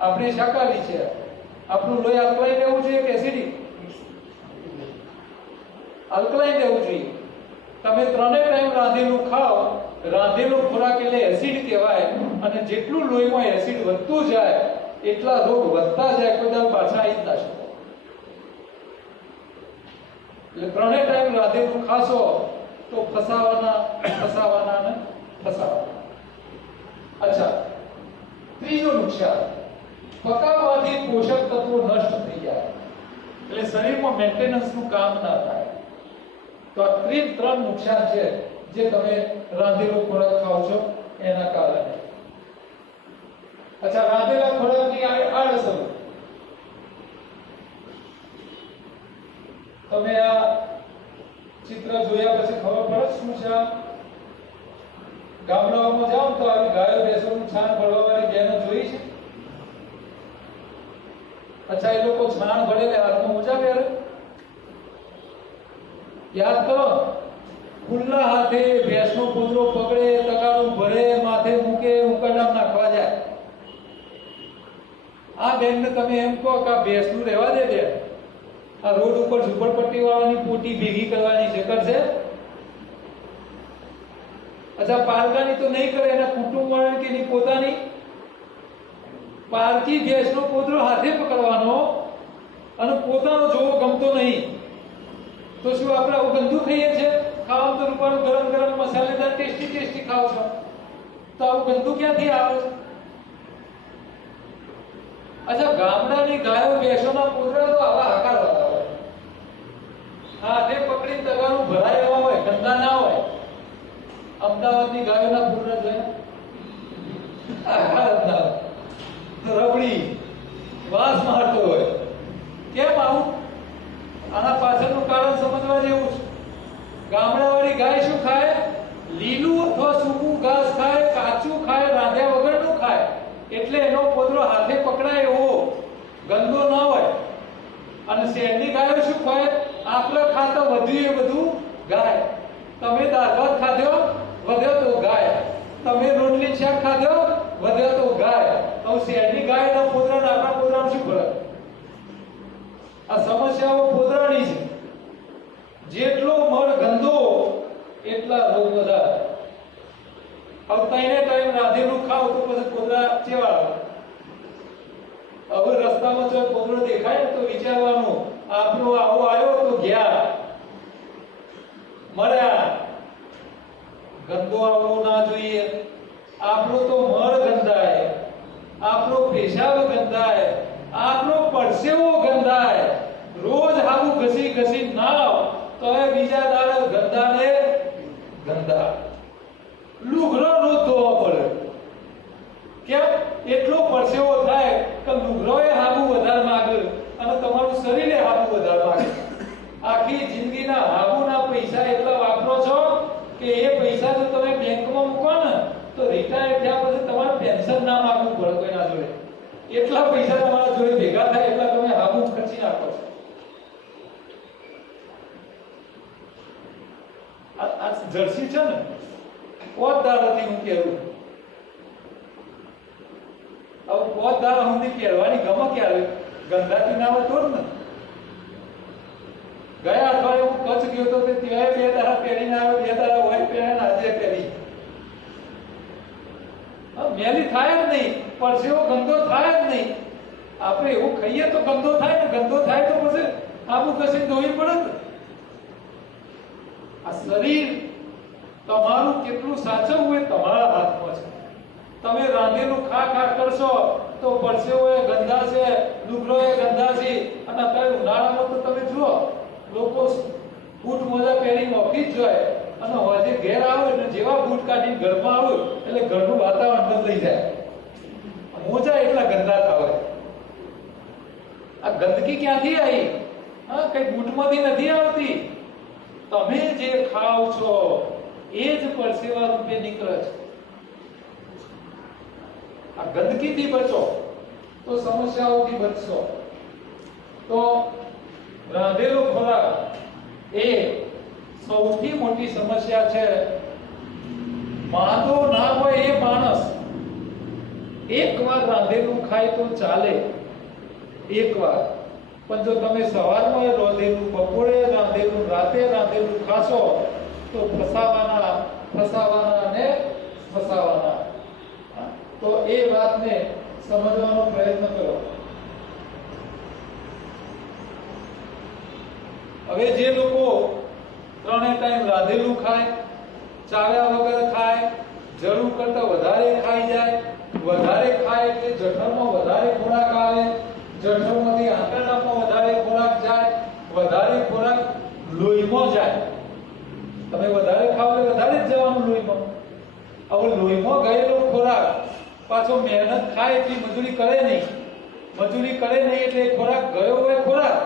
આપણે શાકાહારી છે, આપણું લોહી આલ્કલાઇન રહેવું જોઈએ કે એસિડિક? આલ્કલાઇન રહેવું જોઈએ. તમે ત્રણેય ટાઈમ રાંધેલું ખાઓ, રાંધેલો ખોરાક એટલે એસિડ કહેવાય, અને જેટલું લોહીમાં એસિડ વધતું જાય એટલા રોગ વધતા જાય, કોઈ દાડો પાછા આવી જ ના શકો. એટલે ત્રણેય ટાઈમ રાંધેલું ખાશો તો ફસાવાના. અચ્છા, ત્રીજું નુકસાન, પકાવવાથી પોષક તત્વો નષ્ટ થઈ જાય, એટલે શરીરમાં મેન્ટેનન્સનું કામ ના થાય. તો આ ત્રણ નુકસાન છે જે તમે રાંધેલો ખોરાક ખાઓ છો એના કારણે. અચ્છા, રાંધેલા ખોરાકની આડઅસર. તમે આ ચિત્ર જોયા પછી ખબર પડે શું છે? ગામડાઓમાં જાઓ તો આવી ગાયો ભેંસોનું છાણ ભરવાવાળી બહેનો જોઈ છે? અચ્છા, એ લોકો છાણ ભરે ને હાથમાં મોજા પહેરે? યાદ કરો, ખુલ્લા હાથે ભેંસનો પોદરો પકડે, તગારું ભરે, માથે મૂકે, ઉકરડામ નાખવા જાય. આ બેનને તમે એમ કહો કે આ ભેંસનું રહેવા દે બેન, આ રોડ ઉપર ઝુંપડપટ્ટી વાળાની પોટી ભેગી કરવાની છે, કરશે? અચ્છા, પારકાની તો નહીં કરે, એના કુટુંબ વાળાની કે એની પોતાની? પારકી ભેંસનો પોદરો હાથે પકડવાનો અને પોતાનો જોવો ગમતો નહીં તો શું આપણે આવું ગંદુ ખાઈએ છીએ? ખાવાનું તો રૂપાનું ગરમ ગરમ મસાલેદાર ટેસ્ટી ખાવ છો, તો આવું ગંદુ ક્યાંથી આવે છે? અચ્છા, ગામડાની ગાયો ભેંસોના પોદરા તો આવા આકાર વાળા હોય, હાથે પકડીને તગારું ભરાય એવા હોય, ગંદા ના હોય. અમદાવાદની ગાયોના પોદરા જોયા? આકાર ના રબડી વાસ મારતો હોય. કેમ આવું? આના પાછળનું કારણ સમજવા જેવું છે. ગામડાવાળી ગાય શું ખાય? લીલું અથવા સૂકું ઘાસ ખાય, કાચું ખાય, રાંધ્યા વગરનું ખાય, એટલે એનો પોદરો હાથે પકડાય એવો ગંદો ન હોય. અને શહેરની ગાયો શું ખાય? આપણે ખાતા વધ્યું એ બધું ગાય. તમે દાળ ભાત ખાધો, વધ્યો તો ગાય. તમે રોટલી શાક ખાધો, વધ્યો તો ગાય. હવે શહેરની ગાયના પોદરા અને આપણા પોદરામાં શું ફરક? આ સમસ્યાઓ પોદરાની છે. જેટલો મળ ગંદો એટલા રોગ વધારે. હવે તઈને ટાઈમ રાંધેલું ખાવ તો પછી પોદરા કેવા આવે? હવે રસ્તામાં જો પોદરો દેખાય ને તો વિચારવાનું, આપણો આવો આવ્યો તો ગયા, મળ્યા. ગંદો આવવો ના જોઈએ. આપણો તો મળ ગંધાય, આપણો પેશાબ ગંધાય, આપણો પરસેવો ગંધાય. રોજ હાવું ઘસી નાવ તો એ બીજા દાડે ગંધાને ગંધા. લુગડો રોજ ધોવો પડે. કેમ? એટલો પરસેવો થાય કે લુગડોએ હાવું વધારે માંગે અને તમારું શરીરે હાવું વધારે માંગે. આખી જિંદગીના હાબુના પૈસા એટલા વાપરો છો કે એ પૈસા જો તમે બેંકમાં મૂકો ને તો રિટાયર થયા પછી તમારે પેન્શન ના માંગવું પડે કોઈના જોડે. એટલા પૈસા તમારા જોડે ભેગા થાય એટલા તમે હાબુ ખર્ચી નાખો છો. આ જર્સી છે ને પોતદારથી હું કહેવું. હવે પોતદાર સુધી પહેરવાની ગમે ક્યારે ગંધાતી ના હોય તો જ ને. ગયા અઠવાડિયે હું કચ્છ ગયો તો તે ત્યાં 2 દાડા પહેરીને આવ્યો, 2 દાડા હોય પહેરીને આજે પહેરી. મેલી થાય જ નહીં, પરસેવો ગંદો થાય જ નહીં. આપણે એવું ખાઈએ તો ગંદો થાય ને, ગંદો થાય તો પછી આબુ કશી ધોવી પડે ને. આ શરીર તમારું કેટલું સાચવવું એ તમારા હાથમાં છે. તમે રાંધેલું ખા ખા કરશો તો પરસેવો એ ગંધાશે, લુગડો એ ગંધાશે. અને અત્યારે ઉનાળામાં તો તમે જુઓ લોકો બૂટ મોજા પહેરીને ઓફિસ જાય અને હોજે ઘેર આવે ને જેવા બૂટ કાઢીને ઘરમાં આવે એટલે ઘરનું વાતાવરણ બદલાઈ જાય. મોજા એટલા ગંદાતા હોય. આ ગંદકી ક્યાંથી આવી? હા, કઈ બૂટમાંથી નથી આવતી. તમે જે ખાવ છો એ જ પરસેવા રૂપે નીકળે છે. આ ગંદકીથી બચો તો સમસ્યાઓથી બચશો. તો રાંધેલો ખોરાક એ સૌથી મોટી સમસ્યા છે. માંદો ના હોય એ માણસ એકવાર રાંધેલું ખાય તો ચાલે, એકવાર. પણ જો તમે સવારમાં રાંધેલું, બપોરે રાંધેલું, રાતે રાંધેલું ખાશો તો ફસાવાના અને ફસાવાના. તો એ વાતને સમજવાનો પ્રયત્ન કરો. હવે જે લોકો 3 ટાઈમ રાંધેલું ખાય, ચાવ્યા વગર ખાય, જરૂર કરતા વધારે ખાઈ જાય, વધારે ખાય એટલે જઠરમાં વધારે ખોરાક આવે, જઠરમાંથી આંતરડામાં વધારે ખોરાક જાય, વધારે ખોરાક લોહીમાં જાય. તમે વધારે ખાવ એટલે વધારે જ જવાનું લોહીમાં. હવે લોહીમાં ગયેલો ખોરાક પાછો મહેનત ખાય એટલી મજૂરી કરે નહીં. મજૂરી કરે નહીં એટલે ખોરાક ગયો હોય ખોરાક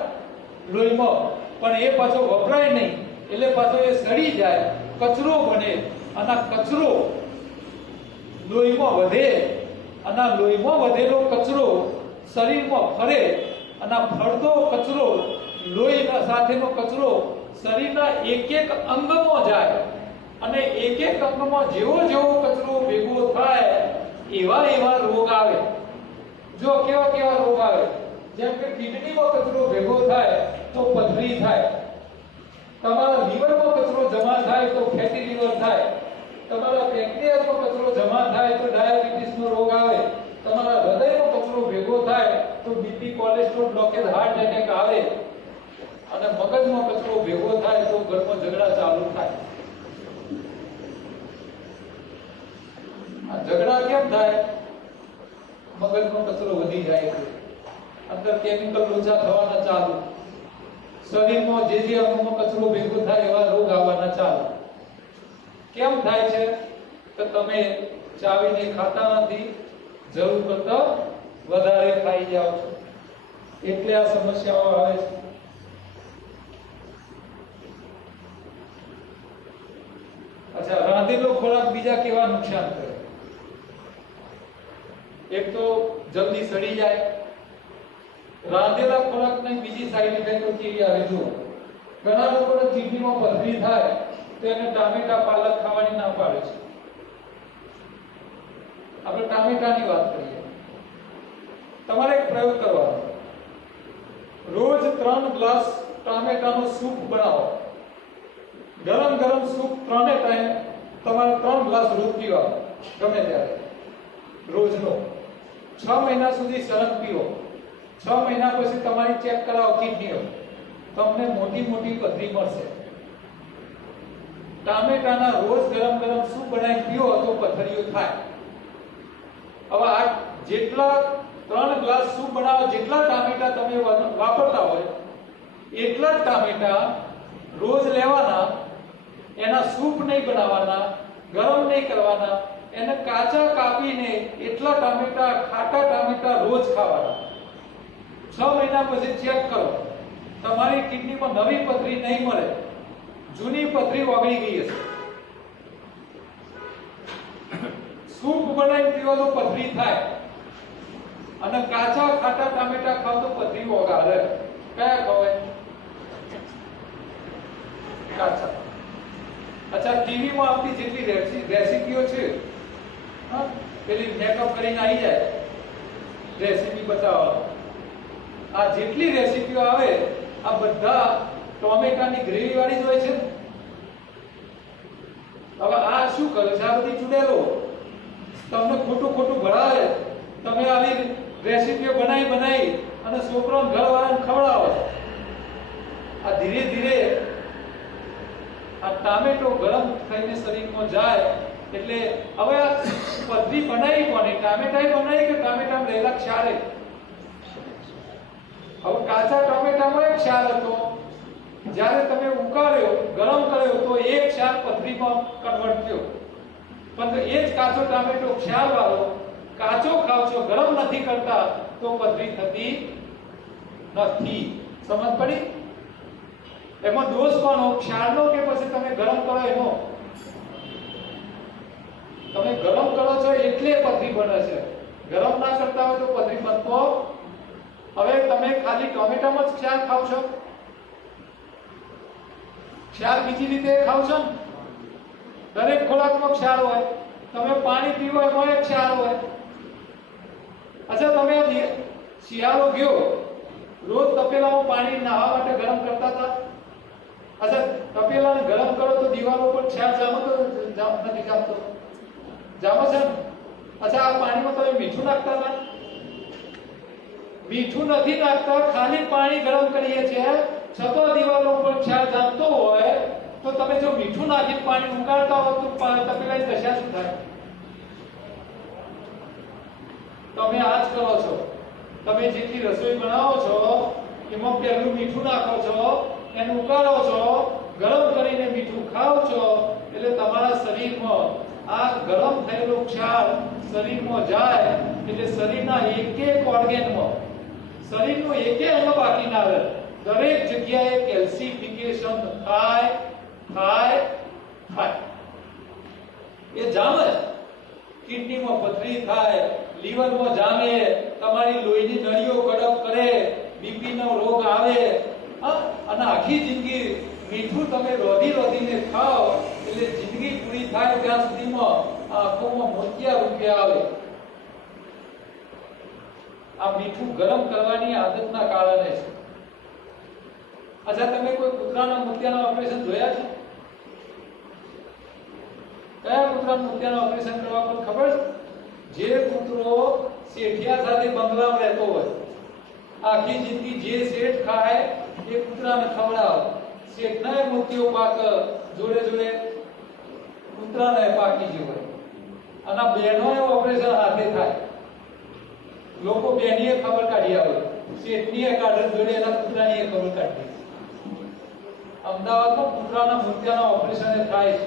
લોહીમાં, પણ એ પાછો વપરાય નહીં એટલે પાછો એ સડી જાય, કચરો બને. અને કચરો લોહીમાં વધે અને લોહીમાં વધેલો કચરો શરીરમાં ફરે અને ફરતો કચરો, લોહીના સાથેનો કચરો શરીરના એક એક અંગમાં જાય અને એક એક અંગમાં જેવો જેવો કચરો ભેગો થાય એવા એવા રોગ આવે. જો કેવા કેવા રોગ આવે, જેમ કે કિડનીમાં કચરો ભેગો થાય તો પથરી થાય, તમારા લીવરમાં કચરો જમા થાય તો ફેટી લીવર થાય, તમારા પેન્ક્રિયાસમાં કચરો જમા થાય તો ડાયાબિટીસનો રોગ આવે, તમારા હૃદયમાં કચરો ભેગો થાય તો BP, cholesterol, blockage, heart attack આવે, અને મગજમાં કચરો ભેગો થાય તો ઘરમાં ઝઘડા ચાલુ થાય. આ ઝઘડા કેમ થાય? મગજનો કચરો વધી જાય છે, અંદર કેમિકલ ઓછા થવાના ચાલુ, શરીરમાં જે અંગોમાં કચરો ભેગો થાય એવા રોગ આવવાના ચાલુ. કેમ થાય છે? તો તમે ચાવીને ખાતા નથી, જરૂર કરતા વધારે ખાઈ જાઓ છો, એટલે આ સમસ્યાઓ આવે છે. અચ્છા, રાંધેલો ખોરાક બીજા કેવા નુકસાન કરે? એક તો જલ્દી સડી જાય. રાંધેલા ખોરાકની બીજી સાઈડ ઇફેક્ટ કેવી આવે જુઓ. ઘણા લોકોને કિડનીમાં પથરી થાય તો એને ટામેટા, પાલક ખાવાની ના પાડે છે. આપણે ટામેટાની વાત કરીએ. તમારે એક પ્રયોગ કરવાનો, રોજ 3 ગ્લાસ ટામેટાનો સૂપ બનાવો. ગરમ ગરમ સૂપ 3 ટાઈમ તમારે 3 ગ્લાસ રોજ પીવાનો, ગમે ત્યારે, રોજનો. 6 મહિના સુધી સળંગ પીવો. 6 મહિના પછી તમારી ચેક કરાવો કિડનીઓ, તમને મોટી મોટી પથરી મળશે. ટામેટાના રોજ ગરમ ગરમ સૂપ બનાવી પીવો તો પથરીઓ થાય. હવે આ જેટલા 3 ગ્લાસ સૂપ બનાવો, જેટલા ટામેટા તમે વાપરતા હોય એટલા જ ટામેટા રોજ લેવાના. એના સૂપ નહીં બનાવવાના, ગરમ નહીં કરવાના, એને કાચા કાપીને એટલા ટામેટા, ખાટા ટામેટા રોજ ખાવાના. 6 મહિના પછી ચેક કરો તમારી કિડનીમાં નવી પથરી નહીં મળે, જૂની પથરી ઓગળી ગઈ હશે. સૂપ બનાવી પીવો તો પથરી થાય, અને કાચા ખાટા ટામેટા ખાવ તો પથરી ઓગાળે. કયા ખવાય? કાચા. અચ્છા, ટીવીમાં આપતી જેટલી રેસીપીઓ છે, હા, પેલી મેકઅપ કરીને આવી જાય રેસીપી બતાવવા, આ જેટલી રેસીપીઓ આવે આ બધા ટોમેટાની ગ્રેવી વાળી જ હોય છે. હવે આ શું કરે છે? આ બધી ચૂડેલો તમને ખોટું ખોટું ભણાવે. તમે આવી રેસીપીઓ બનાવી અને છોકરાને ઘરવાળાને ખવડાવો. આ ધીરે ધીરે આ ટામેટો ગરમ થઈને શરીરમાં જાય એટલે હવે આ પથરી બનાવી કોને? ટામેટાએ બનાવી કે ટામેટામાં રહેલા ક્ષારે? હવે કાચા ટામેટામાં એક ક્ષાર હતો, જ્યારે તમે ઉકાળ્યો, ગરમ કર્યો તો એક ક્ષાર પથરીમાં કન્વર્ટ થયો. પણ એ જ કાચો ટામેટો ક્ષાર વાળો કાચો ખાવ છો, ગરમ નથી કરતા, તો પથરી થતી નથી. સમજ પડી? એમાં દોષ કોનો? ક્ષારનો કે પછી તમે ગરમ કરો એનો? તમે ગરમ કરો છો એટલે પથરી બને છે. ગરમ ના કરતા હોય તો પથરી બનતો. હવે તમે ખાલી ટોમેટામાં જ ક્ષાર ખાવ છો? ક્ષાર બીજી રીતે ખાવ છો? દરેક ખોરાકમાં ક્ષાર હોય. તમે પાણી પીવો એમાં એક ક્ષાર હોય. અચ્છા, તમે શિયાળો ગયો, રોજ તપેલામાં પાણી નાહવા માટે ગરમ કરતા હતા. અચ્છા, તપેલાને ગરમ કરો તો દિવાલો પર ક્ષાર જામો તો નથી જામતો? જામો છે. અચ્છા, આ પાણીમાં તમે મીઠું નાખતા હતા? મીઠું નથી નાખતા, ખાલી પાણી ગરમ કરીએ છીએ, છતાં દિવાલો પર ક્ષાર જામતો હોય તો તમે જો મીઠું નાખીને પાણી ઉકાળતા હો તો તપેલાની દશા શું થાય? તમે આ જ કરો છો. તમે જેટલી રસોઈ બનાવો છો એમાં પહેલું મીઠું નાખો છો, એને ઉકાળો છો, ગરમ કરીને મીઠું ખાઓ છો, એટલે તમારા શરીરમાં આ ગરમ થયેલો ક્ષાર શરીરમાં જાય એટલે શરીરના એક એક ઓર્ગેનમાં, શરીરનું એક એક અંગ બાકી ના રહે. દરેક જગ્યાએ કેલ્સિફિકેશન થાય. એ જામે. કિડનીમાં પથરી થાય, લીવરમાં જામે, તમારી લોહીની નળીઓ કડક કરે, બીપી નો રોગ આવે. અને આખી જિંદગી મીઠું તમે રોધીને ખાઓ એટલે જિંદગી પૂરી થાય ત્યાં સુધીમાં આંખોમાં મોતિયા રૂપિયા આવે. આ મીઠું ગરમ કરવાની આદતના કારણે છે. અચ્છા, તમે કોઈ કૂતરાના મોતિયાના ઓપરેશન જોયા છે? કયા કૂતરાના મોતિયાના ઓપરેશન કરવા પર ખબર છે? જે કૂતરો શેઠિયા સાથે બંગલામાં રહેતો હોય, આખી જિંદગી જે શેઠ ખાય એ કૂતરાને ખવડાવે, શેઠના મોતિયો પાક જોડે જોડે કૂતરાને પાકી જ હોય. અને બહેનોએ ઓપરેશન હાથે થાય. લોકો બેનીએ ખબર કાઢી આવે, શેઠનીએ કાઢે જોડે એના કૂતરાનીએ ખબર કાઢી. અમદાવાદમાં કૂતરાના મોતિયાના ઓપરેશન થાય છે.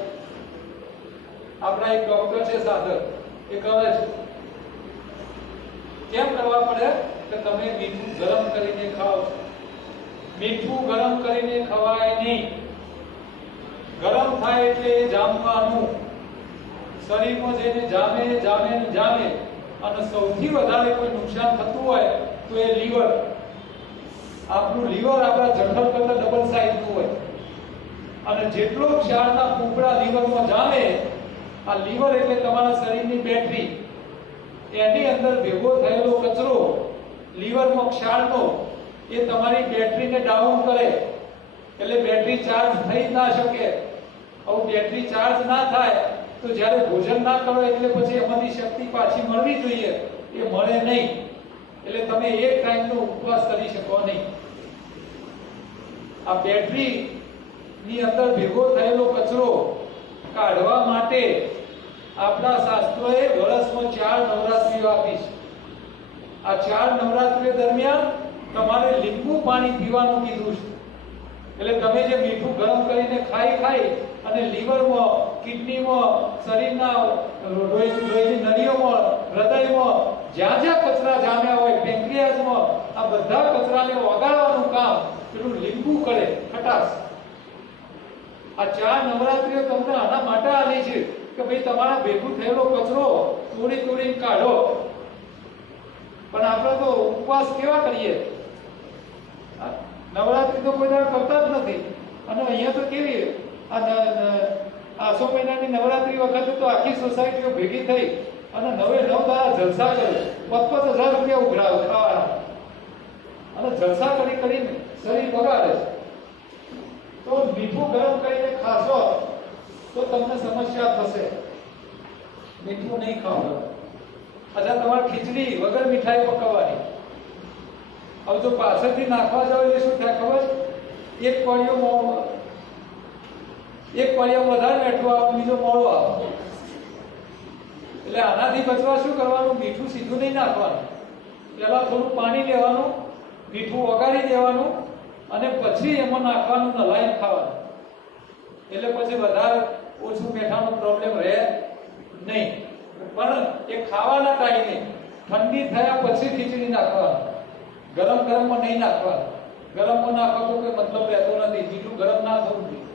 આપણા એક ડોક્ટર છે સાધક, એ કહે છે કેમ કરવા પડે કે તમે મીઠું ગરમ કરીને ખાઓ. મીઠું ગરમ કરીને ખવાય નહીં. ગરમ થાય એટલે જામવાનું, શરીરમાં જઈને જામે. અને સૌથી વધારે કોઈ નુકસાન થતું હોય તો એ લીવર. આપણું લીવર આપણા જનરલ કરતા ડબલ સાઈઝનું હોય, અને જેટલો ક્ષારના કુકડા લીવરમાં જામે, આ લીવર એટલે તમારા શરીરની બેટરી, એની અંદર ભેગો થયેલો કચરો લીવરમાં ક્ષારનો એ તમારી બેટરીને ડાઉન કરે એટલે બેટરી ચાર્જ થઈ ના શકે. હવે બેટરી ચાર્જ ના થાય તો જ્યારે ભોજન ના કરો એટલે પછી એમાંથી શક્તિ પાછી મળવી જોઈએ, એ મળે નહીં. એટલે તમે એક ટાઈમનો ઉપવાસ કરી શકો નહીં. આ બેટરી ની અંદર ભેગો થયેલો કચરો કાઢવા માટે આપણા શાસ્ત્રોએ વર્ષમાં 4 નવરાત્રીઓ આપી છે. આ 4 નવરાત્રી દરમિયાન તમારે લીંબુ પાણી પીવાનું કીધું છે. એટલે તમે જે મીઠું ગરમ કરીને ખાઈ અને લીવરમાં, કિડનીમાં, શરીરના લોહીની નળીઓમાં, હૃદયમાં જ્યાં જ્યાં કચરા જામ્યા હોય, પેન્ક્રિયાસમાં, આ બધા કચરાને ઓગાળવાનું કામ પેલું મીઠું કરે, ખટાશ. આ 4 નવરાત્રીઓ તમને આના માટે આલી છે કે ભાઈ તમારા ભેગું થયેલો કચરો તોડીને કાઢો. પણ આપણે તો ઉપવાસ કેવા કરીએ, નવરાત્રી તો કોઈ દાડો કરતા જ નથી. અને અહીંયા તો કેવી આસો મહિનાની નવરાત્રી વખતે તો આખી સોસાયટીઓ ભેગી થઈ અને 9 દાડા જલસા કરે, 5,000 રૂપિયા ઉઘરાવે ખાવાના, અને જલસા કરીને શરીર બગાડે. તો મીઠું ગરમ કરીને ખાશો તો તમને સમસ્યા થશે. મીઠું નહીં ખાવાનું. અચ્છા, તમારે ખીચડી વગર મીઠાઈ પકાવવાની. હવે જો પાછળથી નાખવા જાવ એટલે શું થાય ખબર? એક કોળિયો વધારે મેઠું આવે, બીજો મોડો આવે. એટલે આનાથી બચવા શું કરવાનું? મીઠું સીધું નહીં નાખવાનું. પહેલા થોડું પાણી લેવાનું, મીઠું ઓગાળી દેવાનું, અને પછી એમાં નાખવાનું, નલાઈને ખાવાનું. એટલે પછી વધારે ઓછું મેઠાનો પ્રોબ્લેમ રહે નહીં. પણ એ ખાવાના ટાઈમે ઠંડી થયા પછી ખીચડી નાખવાનું, ગરમમાં નહીં નાખવાનું. ગરમમાં નાખો તો કોઈ મતલબ રહેતો નથી. મીઠું ગરમ ના થવું જોઈએ.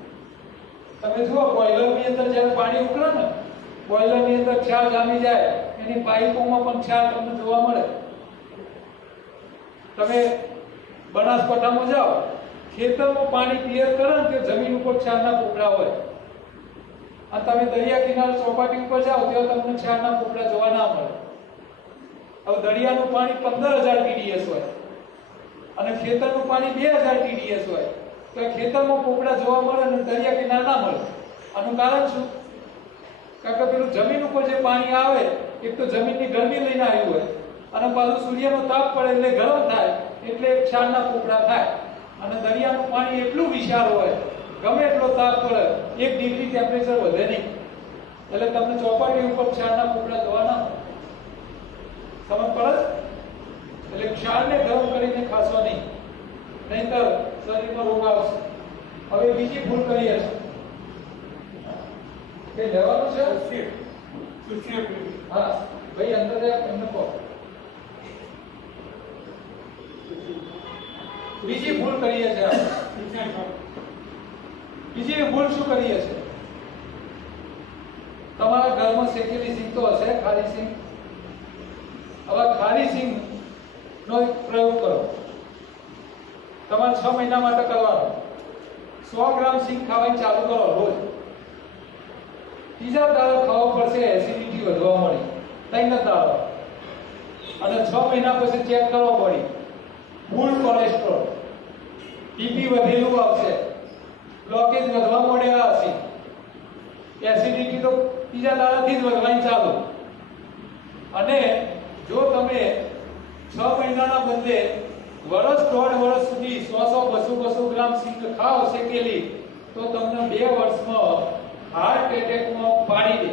તમે જુઓ, બોઇલરની અંદર જ્યારે પાણી ઉકળે ને, બોઇલરની અંદર ક્ષાર જામી જાય, એની પાઇપોમાં પણ ક્ષાર તમને જોવા મળે. તમે બનાસકાંઠામાં જાઓ, ખેતરમાં પાણી ક્લિયર કરે ને તે જમીન ઉપર ક્ષારના પોપડા હોય. અને તમે દરિયા કિનારે ચોપાટી ઉપર જાઓ ત્યાં તમને ક્ષારના પોપડા જોવા ના મળે. હવે દરિયાનું પાણી 15,000 TDS હોય અને ખેતરનું પાણી 2,000 TDS હોય, તો ખેતરમાં પોપડા જોવા મળે અને દરિયા કિનારે ના મળે. આનું કારણ શું? કારણ કે પેલું જમીન ઉપર જે પાણી આવે, એક તો જમીનની ગરમી લઈને આવ્યું હોય, અને પાછું સૂર્યનો તાપ પડે એટલે ગરમ થાય, એટલે ક્ષારના પોપડા થાય. અને દરિયાનું પાણી એટલું વિશાળ હોય, ગમે એટલો તાપ પડે 1 ડિગ્રી ટેમ્પરેચર વધે નહીં, એટલે તમને ચોપાટી ઉપર ક્ષારના પોપડા જોવા ના મળે. સમજ પડે? એટલે ક્ષારને ગરમ કરીને ખાશો નહીં, નહીંતર શરીરમાં રોગ આવશે. હવે બીજી ભૂલ કરીએ છે કે લેવાનું છે. હા ભાઈ, અંદર એમને કહો. બીજી ભૂલ કરીએ છીએ. બીજી ભૂલ શું કરીએ છીએ? તમારા ઘરમાં શેકેલી સિંગ તો હશે, ખારી સિંગ. હવે ખારી સિંગ નો પ્રયોગ કરો. તમારે 6 મહિના માટે કરવાનો. 100 ગ્રામ સિંગ ખાવાની ચાલુ કરો રોજ. ત્રીજા દાડે ખાવા પડશે એસિડિટી વધવા મળી, 3 દાડો. અને 6 મહિના પછી ચેક કરવો પડી, ફૂલ કોલેસ્ટ્રોલ, બીપી વધેલું આવશે, બ્લોકેજ વધવા મળ્યા હશે, એસિડિટી તો ત્રીજા દાડાથી જ વધવાની ચાલુ. અને જો તમે 6 મહિનાના બદલે વર્ષ 1.5 વર્ષ સુધી 100-200 ગ્રામ સિંગ ખાઓ શેકેલી, તો તમને 2 વર્ષમાં હાર્ટ એટેકમાં પાડી દે.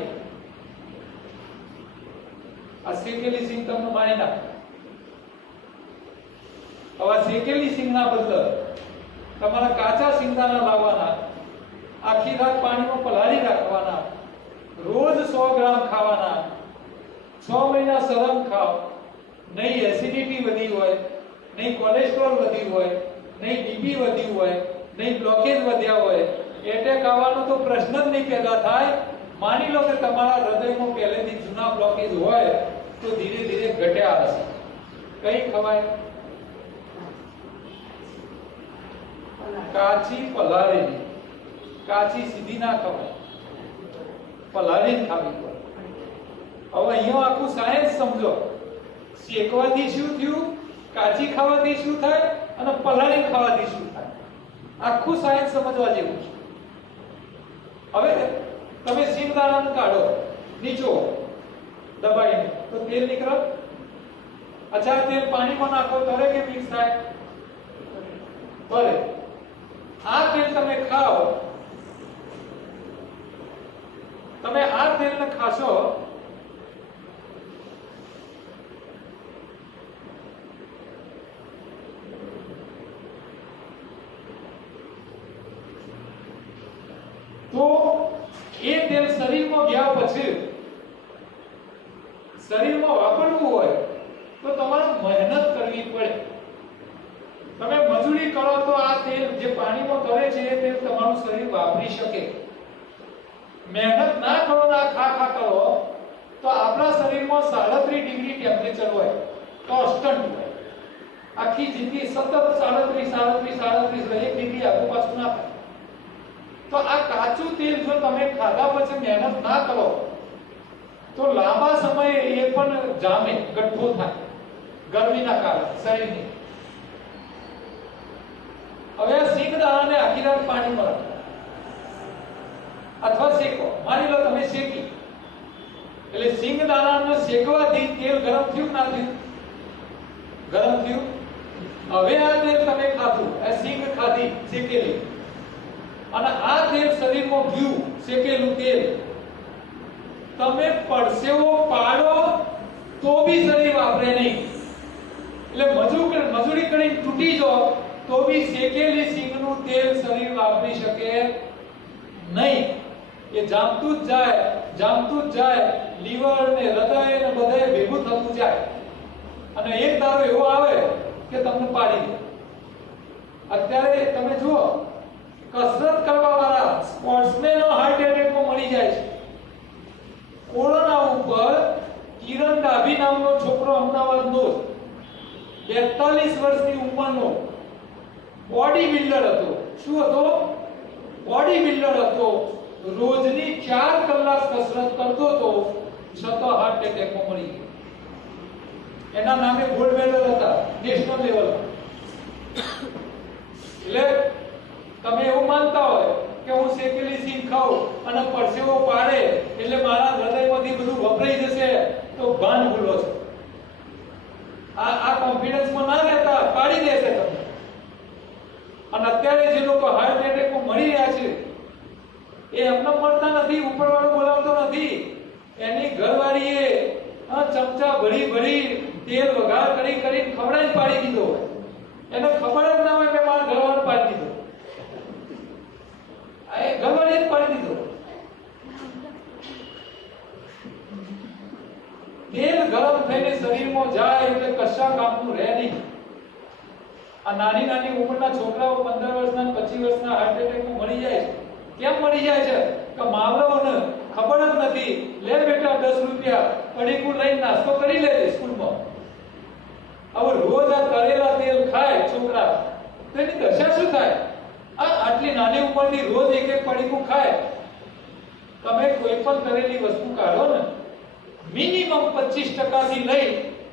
આ શેકેલી સિંગ તમને મારી નાખે. હવે શેકેલી સિંગના બદલે તમારા કાચા સિંગદાણા લાવવાના, આખી રાત પાણીમાં પલાળી રાખવાના, રોજ 100 ગ્રામ ખાવાના, 6 મહિના સરમ ખાઓ. નહીં એસિડિટી વધી હોય, નહીં કોલેસ્ટ્રોલ વધી હોય, નહીં બીપી વધ્યું હોય, નહીં બ્લોકેજ વધ્યા હોય, એટેક આવવાનો તો પ્રશ્ન જ નહીં પેદા થાય. માની લો કે તમારા હૃદયમાં પહેલેથી જૂના બ્લોકેજ હોય તો ધીરે ધીરે ઘટ્યા હશે. કઈ ખવાય? કાચી પલાળેલી. કાચી સીધી ના ખવાય, પલાળીને ખાવી પડે. હવે અહીંયા આખું સાયન્સ સમજો. શેકવાથી શું થયું, કાચી ખાવાથી શું થાય, અને પલાળીને ખાવાથી શું થાય, આખું સાયન્સ સમજવા જેવું છે. હવે તમે સિંગદાણાનું કાઢો, નીચો દબાઈને, તો તેલ નીકળે. અચ્છા, તેલ પાણીમાં નાખો ત્યારે કે મિક્સ થાય? ભલે. આ તેલ તમે ખાઓ, તમે આ તેલને ખાશો તો એ તેલ શરીરમાં ગયા પછી શરીરમાં વાપરવું હોય તો તમારે મહેનત કરવી પડે. તમે મજૂરી કરો તો આ તેલ જે મહેનત ના કરો ના ખા કરો તો આપણા શરીરમાં 37 ડિગ્રી ટેમ્પરેચર હોય, કોન્સ્ટન્ટ હોય, આખી જિંદગી સતત 37 એક ડિગ્રી આગળ પાછું ના થાય. તો આ કાચું તેલ જો તમે ખાધા પછી મહેનત ના કરો તો લાંબા સમયે એ પણ જામે, ગઠ્ઠો થાય ગરમીના કારણે શરીરની. હવે સિંગદાણાને આખી રાત પાણીમાં રાખો અથવા શેકો. માની લો તમે શેકી, એટલે સિંગદાણાને શેકવાથી તેલ ગરમ થયું ના થયું? ગરમ થયું. હવે આ તેલ તમે ખાધું, આ સિંગ ખાધી શેકેલી, અને આ તેલ શરીરમાં ગયું, શેકેલું તેલ, તમે પરસેવો પાડો તો બી શરીર વાપરે નહીં. એટલે મજૂરી કરીને તૂટી જાઓ તો બી શેકેલી સિંગનું તેલ શરીર વાપરી શકે નહીં. એ જામતું જ જાય, લીવર ને હૃદય ને બધે ભેગું થતું જાય, અને એક દારો એવો આવે કે તમને પાડી દે. અત્યારે તમે જુઓ, કસરત કરવા વાળા સ્પોર્ટ્સમેનો હાર્ટ એટેકમાં મરી જાય છે. કોરોના ઉપર કિરણ ડાભી નામનો છોકરો અમદાવાદનો 42 વર્ષની ઉંમરનો બોડી બિલ્ડર હતો. શું હતો? બોડી બિલ્ડર હતો. રોજની 4 કલાક કસરત કરતો હતો, છતાં હાર્ટ એટેકમાં મરી ગયો. એના નામે ગોલ્ડ મેડલ હતા નેશનલ લેવલ. એટલે તમે એવું માનતા હોય કે હું શેકેલી સિંગ ખાઉં અને પરસેવો પાડે એટલે મારા હૃદયમાંથી બધું વપરાઈ જશે, તો ભાન ભૂલો છો. આ કોન્ફિડન્સમાં ના રહેતા, પાડી દેશે તમને. અને અત્યારે જે લોકો હાર્ટ એટેકમાં મરી રહ્યા છે એ એમને મળતા નથી, ઉપરવાળો બોલાવતો નથી. એની ઘરવાળીએ ચમચા ભરી તેલ વઘાર કરી ખવડાવી પાડી દીધો હોય. એને ખબર જ ના હોય કે મારા ઘરવાળો પાડી દીધો, એ ઘરવાળીએ જ પાડી દીધો. તેલ ગરમ થઈને શરીરમાં જાય એટલે કશા કામનું રહે નહીં. આ નાની ઉંમરના છોકરાઓ 15 વર્ષના 25 વર્ષના હાર્ટ એટેકમાં મરી જાય છે. કેમ મરી જાય છે? કે માવડાઓને ખબર જ નથી. લે બેટા 10 રૂપિયા પડીકું લઈને નાસ્તો કરી લે સ્કૂલમાં. હવે રોજ આ તળેલા તેલ ખાય છોકરા, તો એની દશા શું થાય? આટલી નાની ઉંમરની રોજ એક પડીકું ખાય. તમે કોઈ પણ તળેલી વસ્તુ કાઢો ને, મિનિમમ 25% થી લઈ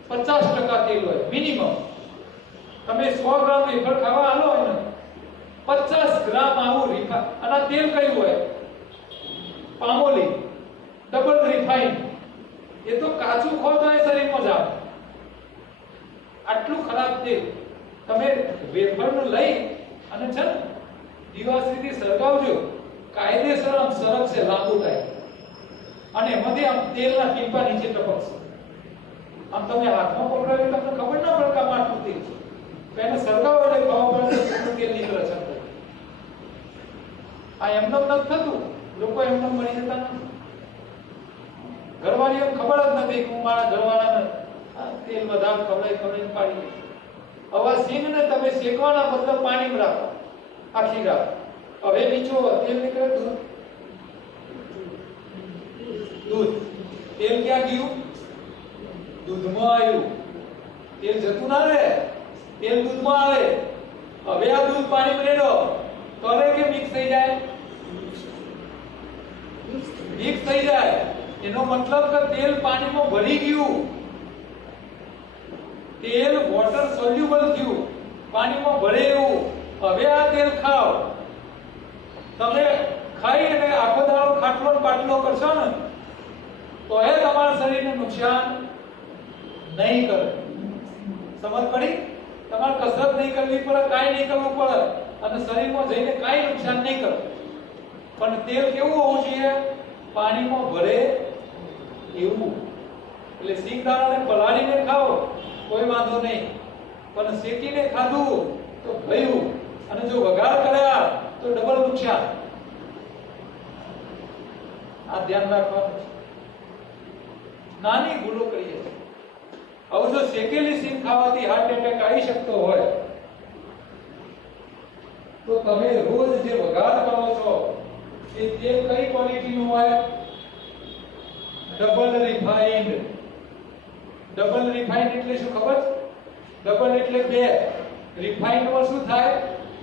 50% તેલ હોય મિનિમમ. તમે 100 ગ્રામ વેફર ખાવા આલો હોય ને, 50 ગ્રામ આવું રિફાઈન. અને તેલ કયું હોય? પામોલી, ડબલ રિફાઈન. એ તો કાચું ખો તો એ શરીરમાં જાવ. આટલું ખરાબ તેલ તમે વેફરનું લઈ અને છે ને દિવાસળીથી સળગાવજો, કાયદેસર આમ સરકશે લાંબુ થાય, અને એમાંથી આમ તેલના ટીપા નીચે ટપકશે. આમ તમે હાથમાં પકડાવી તમને ખબર ના પડે કે આટલું તેલ છે. એને સળગાવો એટલે ખબર પડે કે તેલ નીકળે છે. આ એમને નથી થતું. લોકો એમને મરી જતા નથી. ઘરવાળીઓ ખબર જ નથી કે હું મારા ઘરવાળાને તેલ વધારે ખવડાવી પાડી. હવે સિંગને તમે શેકવાના બદલે પાણીમાં રાખો આખી રાત. હવે નીચો તેલ નીકળે, દૂધ. તેલ ક્યાં ગયું? દૂધમાં આવ્યું. તેલ જતું ના રહે, તેલ દૂધમાં આવે. હવે આ દૂધ પાણીમાં રેડો, તરે કે મિક્સ થઈ જાય? મિક્સ થઈ જાય. એનો મતલબ કે તેલ પાણીમાં ભળી ગયું. તેલ વોટર સોલ્યુબલ થયું, પાણીમાં ભળે એવું. હવે આ તેલ ખાઓ. તમે ખાઈ અને આખો દાડો ખાટલો પાટલો કરશો ને તો એ તમારા શરીરને નુકસાન નહીં કરે. સમજ પડી? તમારે કસરત નહીં કરવી પડે, કાંઈ નહીં કરવું પડે, અને શરીરમાં જઈને કાંઈ નુકસાન નહીં કરે. પણ તેલ કેવું હોવું જોઈએ? પાણીમાં ભળે એવું. એટલે સિંગદાણાને પલાળીને ખાઓ કોઈ વાંધો નહીં, પણ શેકીને ખાધું તો ભયું, અને જો વઘાર કર્યા તો ડબલ નુકસાન. આ ધ્યાન રાખવાનું છે. નાની ભૂલો કરીએ છીએ. હવે જો શેકેલી સિંગ ખાવાથી હાર્ટ એટેક આવી શકતો હોય તો તમે રોજ જે વઘાર કરો છો એ તેલ કઈ ક્વોલિટીનું હોય? Double refined. ડબલ રિફાઇન્ડ એટલે શું ખબર છે? ડબલ એટલે બે. રિફાઇન્ડમાં શું થાય?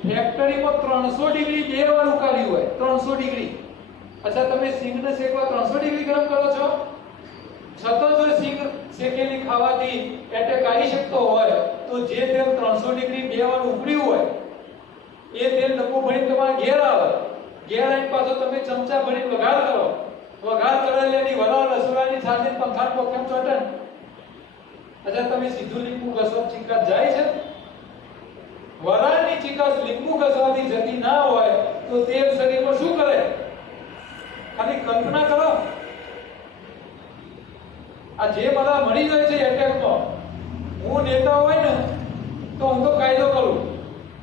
ફેક્ટરીમાં 300 ડિગ્રી બે વાર ઉકાળ્યું હોય, 300 ડિગ્રી. અચ્છા, તમે સિંગને શેકવા 300 ડિગ્રી ગરમ કરો છો, છતાં જો સિંગ શેકેલી ખાવાથી એટેક આવી શકતો હોય તો જે તેલ 300 ડિગ્રી બે વાર ઉકળ્યું હોય એ તેલ ડબ્બો ભરીને તમારે ઘેર આવે. ઘેર આવીને પાછો તમે ચમચા ભરીને વઘાર કરો. વઘાર કરેલી વરાળ રસોડાની સાથે પંખાન પોખમ ચોટન. અચ્છા, તમે સીધું લીંબુ ઘસો, ચીકાશ જાય છે? વરાળની ચીકાશ લીંબુ ઘસવાથી જતી ના હોય તો તેલ શરીરમાં શું કરે? ખાલી કલ્પના કરો. આ જે બધા મરી જાય છે એટેકમાં, હું નેતા હોય ને તો હું તો કાયદો કરું,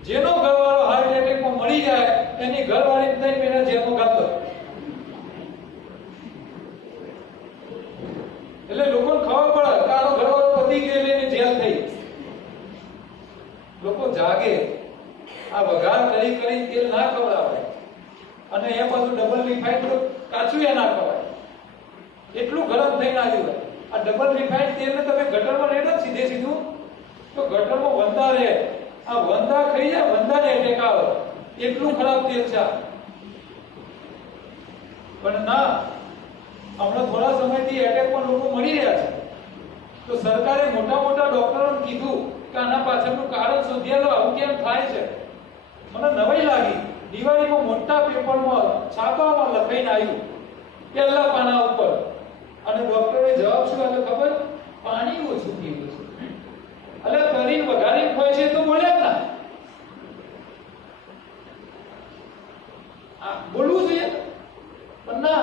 જેનો ઘરવાળો હાર્ટ એટેકમાં મરી જાય એની ઘરવાળી નહીં પેલા જેલમાં ગાતો. એટલે લોકોને ખબર પડે કે આનો ઘરવાળો પતી ગયો એટલે જેલ થઈ. લોકો જાગે. આ વઘાર કરી તેલ ના ખવડાવે અને એ પાછું ડબલ રિફાઇન્ડ કાચું એ ના ખવાય, એટલું ગરમ થઈને આવ્યું હોય. આ ડબલ રિફાઇન્ડ તેલને તમે ગટરમાં રેડો સીધે સીધું તો ગટરમાં વંદા રહે. આ વંદા ખાઈ જાય, વંદાને એટેક આવે, એટલું ખરાબ તેલ છે. પણ ના, હમણાં થોડા સમયથી એટેકમાં લોકો મરી રહ્યા છે તો સરકારે મોટા મોટા ડોક્ટરોને કીધું કે આના પાછળનું કારણ શોધી લો, આવું કેમ થાય છે. મને નવાઈ લાગી. દિવાળીમાં મોટા પેપરમાં છાપામાં લખાઈને આવ્યું પહેલા પાના ઉપર, અને ડોક્ટરે જવાબ શું આપ્યો ખબર? પાણી ઓછું પીવું છે. એટલે કરીને વઘારીને ખોય છે તો બોલ્યા ના. આ બોલવું જોઈએ પણ ના.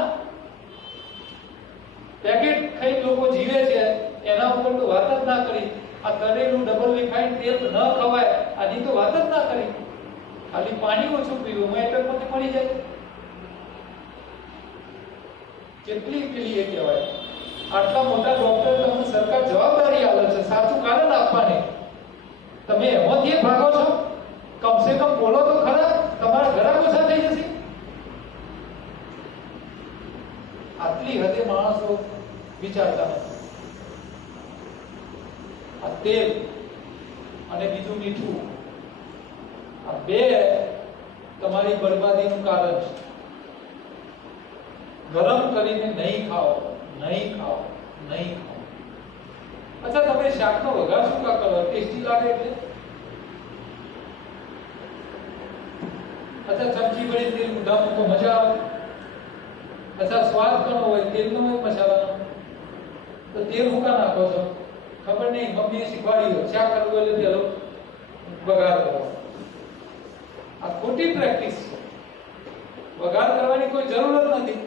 પેકેટ ખાઈ લોકો જીવે છે એના ઉપર તો વાત જ ના કરી. આ તળેલું ડબલ રિફાઇન્ડ તેલ ન ખવાય આની તો વાત જ ના કરી. ખાલી પાણી ઓછું પીવું, મેં એટલે પોતે મળી જાય. કેટલી પેલી એ કહેવાય. આટલા મોટા ડોક્ટર તમને સરકાર જવાબદારી આપે છે સાચું કારણ આપવાની, તમે એમાંથી ભાગો છો? કમસે કમ બોલો તો ખરા, તમારા ઘરા ઓછા થઈ જશે. આટલી હદે માણસો વિચારતા નથી. આ તેલ અને બીજું મીઠું, આ બે તમારી બરબાદીનું કારણ છે. ગરમ કરીને નહીં ખાઓ, નહીં ખાઓ, નહીં ખાઓ. અચ્છા, તમે શાકનો વઘાર શું કા કરો? ટેસ્ટી લાગે એટલે. અચ્છા, ચમચી ભરી તેલ મોઢા મૂકો, મજા આવે. અચ્છા, સ્વાદ કરવો હોય તેલનો હોય મસાલાનો તો તેલ મૂકા નાખો છો? ખબર નહીં, મમ્મીએ શીખવાડ્યું શાક કરવું એટલે પેલો વઘાર કરો. આ ખોટી પ્રેક્ટિસ છે. વઘાર કરવાની કોઈ જરૂર જ નથી.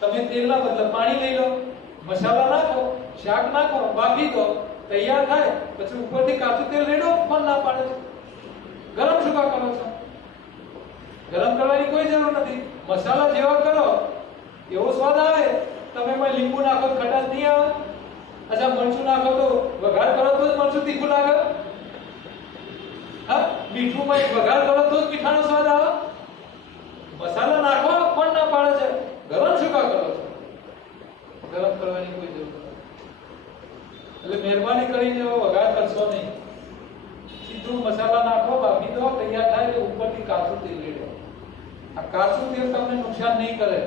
તમે તેલના બદલે પાણી લઈ લો, મસાલા નાખો, શાક નાખો, બાફી દો, તૈયાર થાય. પછી ઉપરથી કાચું તેલ રેડો. કોણ ના પાડે છે? ગરમ શું કા કરો છો? ગરમ કરવાની કોઈ જરૂર નથી. મસાલા જેવા કરો એવો સ્વાદ આવે. તમે એમાં લીંબુ નાખો તો ખટાશ નહીં આવે. અચ્છા, મરચું નાખો તો વઘાર કરો તો જ મરચું તીખું લાગે. હા, મીઠું માં વઘાર કરો તો જ મીઠાનો સ્વાદ આવે. મસાલા નાખો, કોણ ના પાડે છે? ગરમ શું કા કરો છો? ગરમ કરવાની કોઈ જરૂર નથી. એટલે મહેરબાની કરીને વઘાર કરશો નહીં. સીધું મસાલા નાખો, બાફી દો, તૈયાર થાય એટલે ઉપરથી કાચું તેલ રેડો. આ કાચું તેલ તમને નુકસાન નહીં કરે,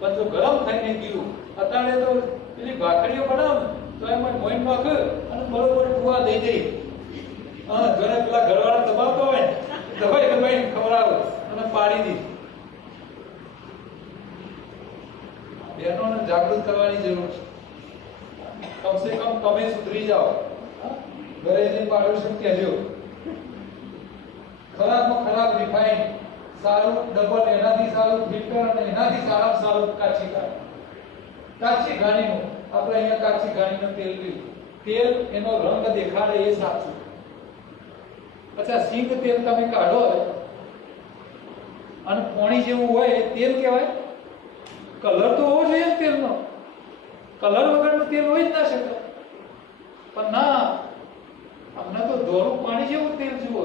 પણ જો ગરમ થઈને પીવું. અત્યારે તો પેલી ભાખરીઓ બનાવ તો એમાં મોઈન નાખ અને બરોબર ફુવા દઈ દે. હા, ઘરે પેલા ઘરવાળા દબાવતો હોય ને દબાઈ દબાઈ ખવડાવો અને પાડી દી. બહેનોને જાગૃત કરવાની જરૂર છે. કમસે કમ તમે સુધરી જાઓ. ઘરે જઈને પાડોશી કહેજો. ખરાબમાં ખરાબ રિફાઇન્ડ, સારું ડબલ, એનાથી સારું ફિલ્ટર, અને એનાથી સારામાં સારું કાચી ઘાણી. કાચી ઘાણીનું આપણે અહીંયા કાચી ઘાણીનું તેલ પીવું. તેલ એનો રંગ દેખાડે એ સાચું. અચ્છા, સિંગ તેલ તમે કાઢો અને પાણી જેવું હોય એ તેલ કહેવાય? કલર તો હોવો જોઈએ તેલનો. કલર વગરનું તેલ હોય જ ના શકે. પણ ના, અમને તો ધોરું પાણી જેવું તેલ જુઓ.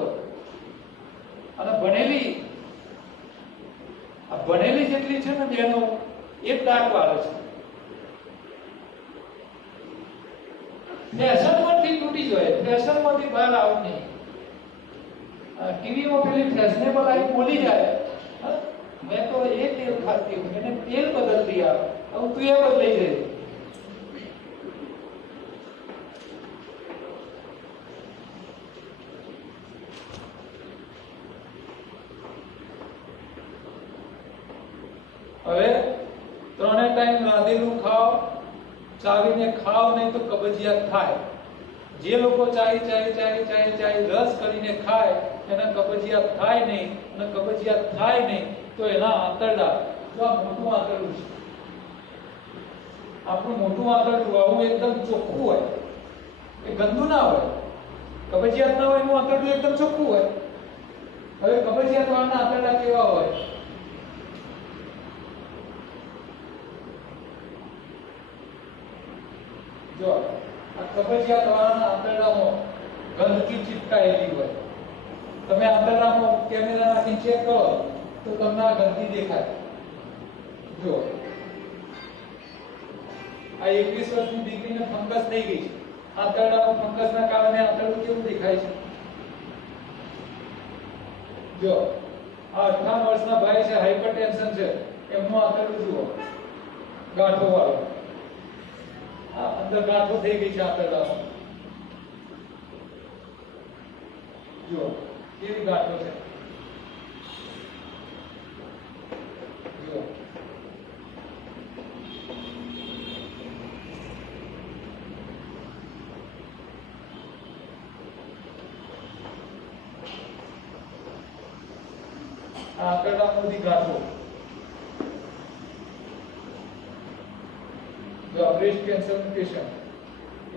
અને ભણેલી આ ભણેલી જેટલી છે ને બેનો એ દાટ વાળે છે. ફેશનમાંથી તૂટી જાય, ફેશનમાંથી બહાર આવ નહીં. ટીવીમાં પેલી ફેશનેબલ આવી બોલી જાય, મેં તો એ તેલ ખાતી હું, એને તેલ બદલતી આવે, હવે તું એ બદલાઈ જાય. હવે 3 ટાઈમ રાંધેલું ખાઓ, ચાવીને ખાઓ નહીં તો કબજિયાત થાય. જે લોકો ચાઈ રસ કરીને ખાય એને કબજિયાત થાય નહીં, અને કબજિયાત થાય નહીં તો એના આંતરડા, જો આ મોટું આંતરડું છે, આપણું મોટું આંતરડું આવું એકદમ ચોખ્ખું હોય, એ ગંદુ ના હોય. કબજિયાત ના હોય એનું આંતરડું એકદમ ચોખ્ખું હોય. હવે કબજિયાત વાળાના આંતરડા કેવા હોય? જો આ કબજિયાત વાળાના આંતરડામાં ગંદકી ચિપકાયેલી હોય. તમે આંતરડામાં કેમેરા નાખીને ચેક કરો તો તમને આ ગંદકી દેખાય. જો આ 21 વર્ષની દીકરીને ફંગસ થઈ ગઈ છે. આંતરડામાં ફંગસના કારણે આંતરડું કેવું દેખાય છે? જો આ 58 વર્ષના ભાઈ છે, હાઇપરટેન્શન છે, એમનું આંતરડું જુઓ, ગાંઠો વાળો. અંદર ગાંઠો થઈ ગઈ છે આંતરડામાં. જો કેવી ગાંઠો છે. જો આંતરડામાં બધી ગાંઠો. જો બ્રેસ્ટ કેન્સર પેશન્ટ,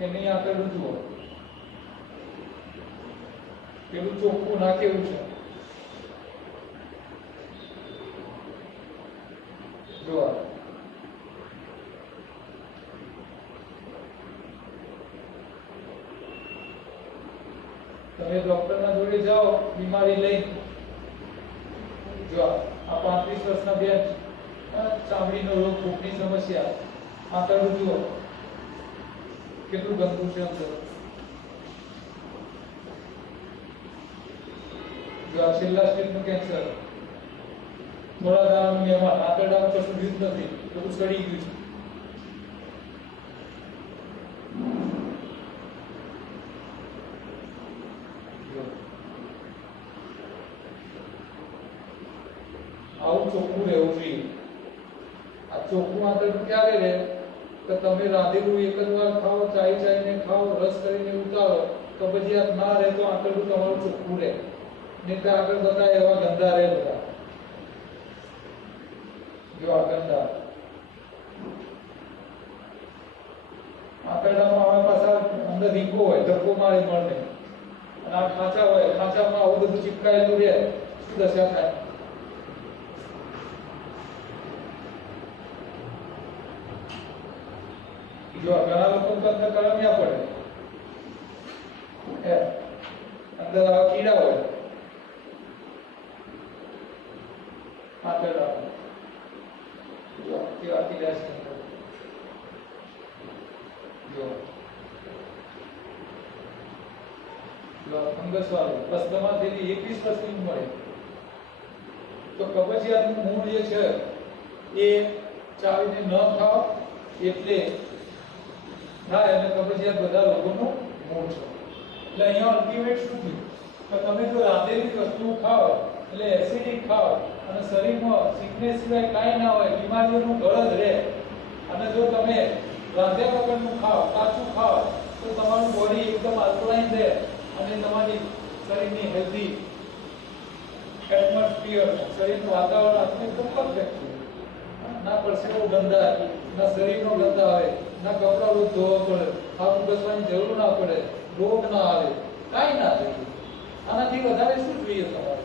એની આંતરડું જુઓ, પેલું ચોખ્ખું ના કેવું છે. જો તમે ડોક્ટરના જોડે જાઓ બીમારી લઈને, જો આ 35 વર્ષના બેન, ચામડીનો રોગ, ફૂટની સમસ્યા, આંતરડું જુઓ કેટલું ગંદુ છે અંદર. જો આ છેલ્લા સ્ટેજનું કેન્સર, થોડા દાડાનું મહેમાન, આંતરડામાં કશું રહ્યું જ નથી, બધું સડી ગયું છે. આવું ચોખ્ખું રહેવું જોઈએ. આ ચોખ્ખું આંતરડું ક્યારે રહે? તો તમે રાંધેલું એક જ વાર ખાઓ, ચાઈને ખાઓ, રસ કરીને ઉતારો, કબજિયાત ના રહે તો આંતરડું તમારું ચોખ્ખું રહે. નહીં તો આગળ બધા એવા ગંદા રહે બધા. જો આ ગંદા આંતરડામાં આવે, પાછા અંદર રીંગો હોય, ધક્કો મારે મળને, અને આ ખાંચા હોય, ખાંચામાં આવું બધું ચિપકાયેલું રહે, શું દશા થાય? જો ઘણા લોકો અંદર કરમ્યા પડે, અંદર આવા કીડા હોય આંતરડામાં. જો કેવા કીડા છે. જો ફંગસ વાળું, અસ્તમા થયેલી 21 વર્ષની ઉંમરે. તો કબજિયાતનું મૂળ જે છે એ ચાવીને ન ખાઓ એટલે થાય, અને કબજિયાત બધા લોકોનું મૂળ છે. એટલે અહીંયા અલ્ટિમેટ શું થયું કે તમે જો રાંધેલી વસ્તુ ખાઓ એટલે એસિડિક ખાઓ, અને શરીરમાં સિકનેસ સિવાય કાંઈ ના હોય, બીમારીઓનું ઘર જ રહે. અને જો તમે રાંધ્યા વગરનું ખાઓ, કાચું ખાઓ, તો તમારું બોડી એકદમ આલ્કલાઇન રહે, અને તમારી શરીરની હેલ્ધી એટમોસ્ફિયર, શરીરનું વાતાવરણ આખું એકદમ પરફેક્ટ છે. ના પરસેવો ગંધાય, ના શરીરનો ગંધ આવે, ના કપડા રોજ ધોવા પડે, ખાવું ઘસવાની જરૂર ના પડે, રોગ ના આવે, કાંઈ ના થાય. આનાથી વધારે શું જોઈએ તમારે?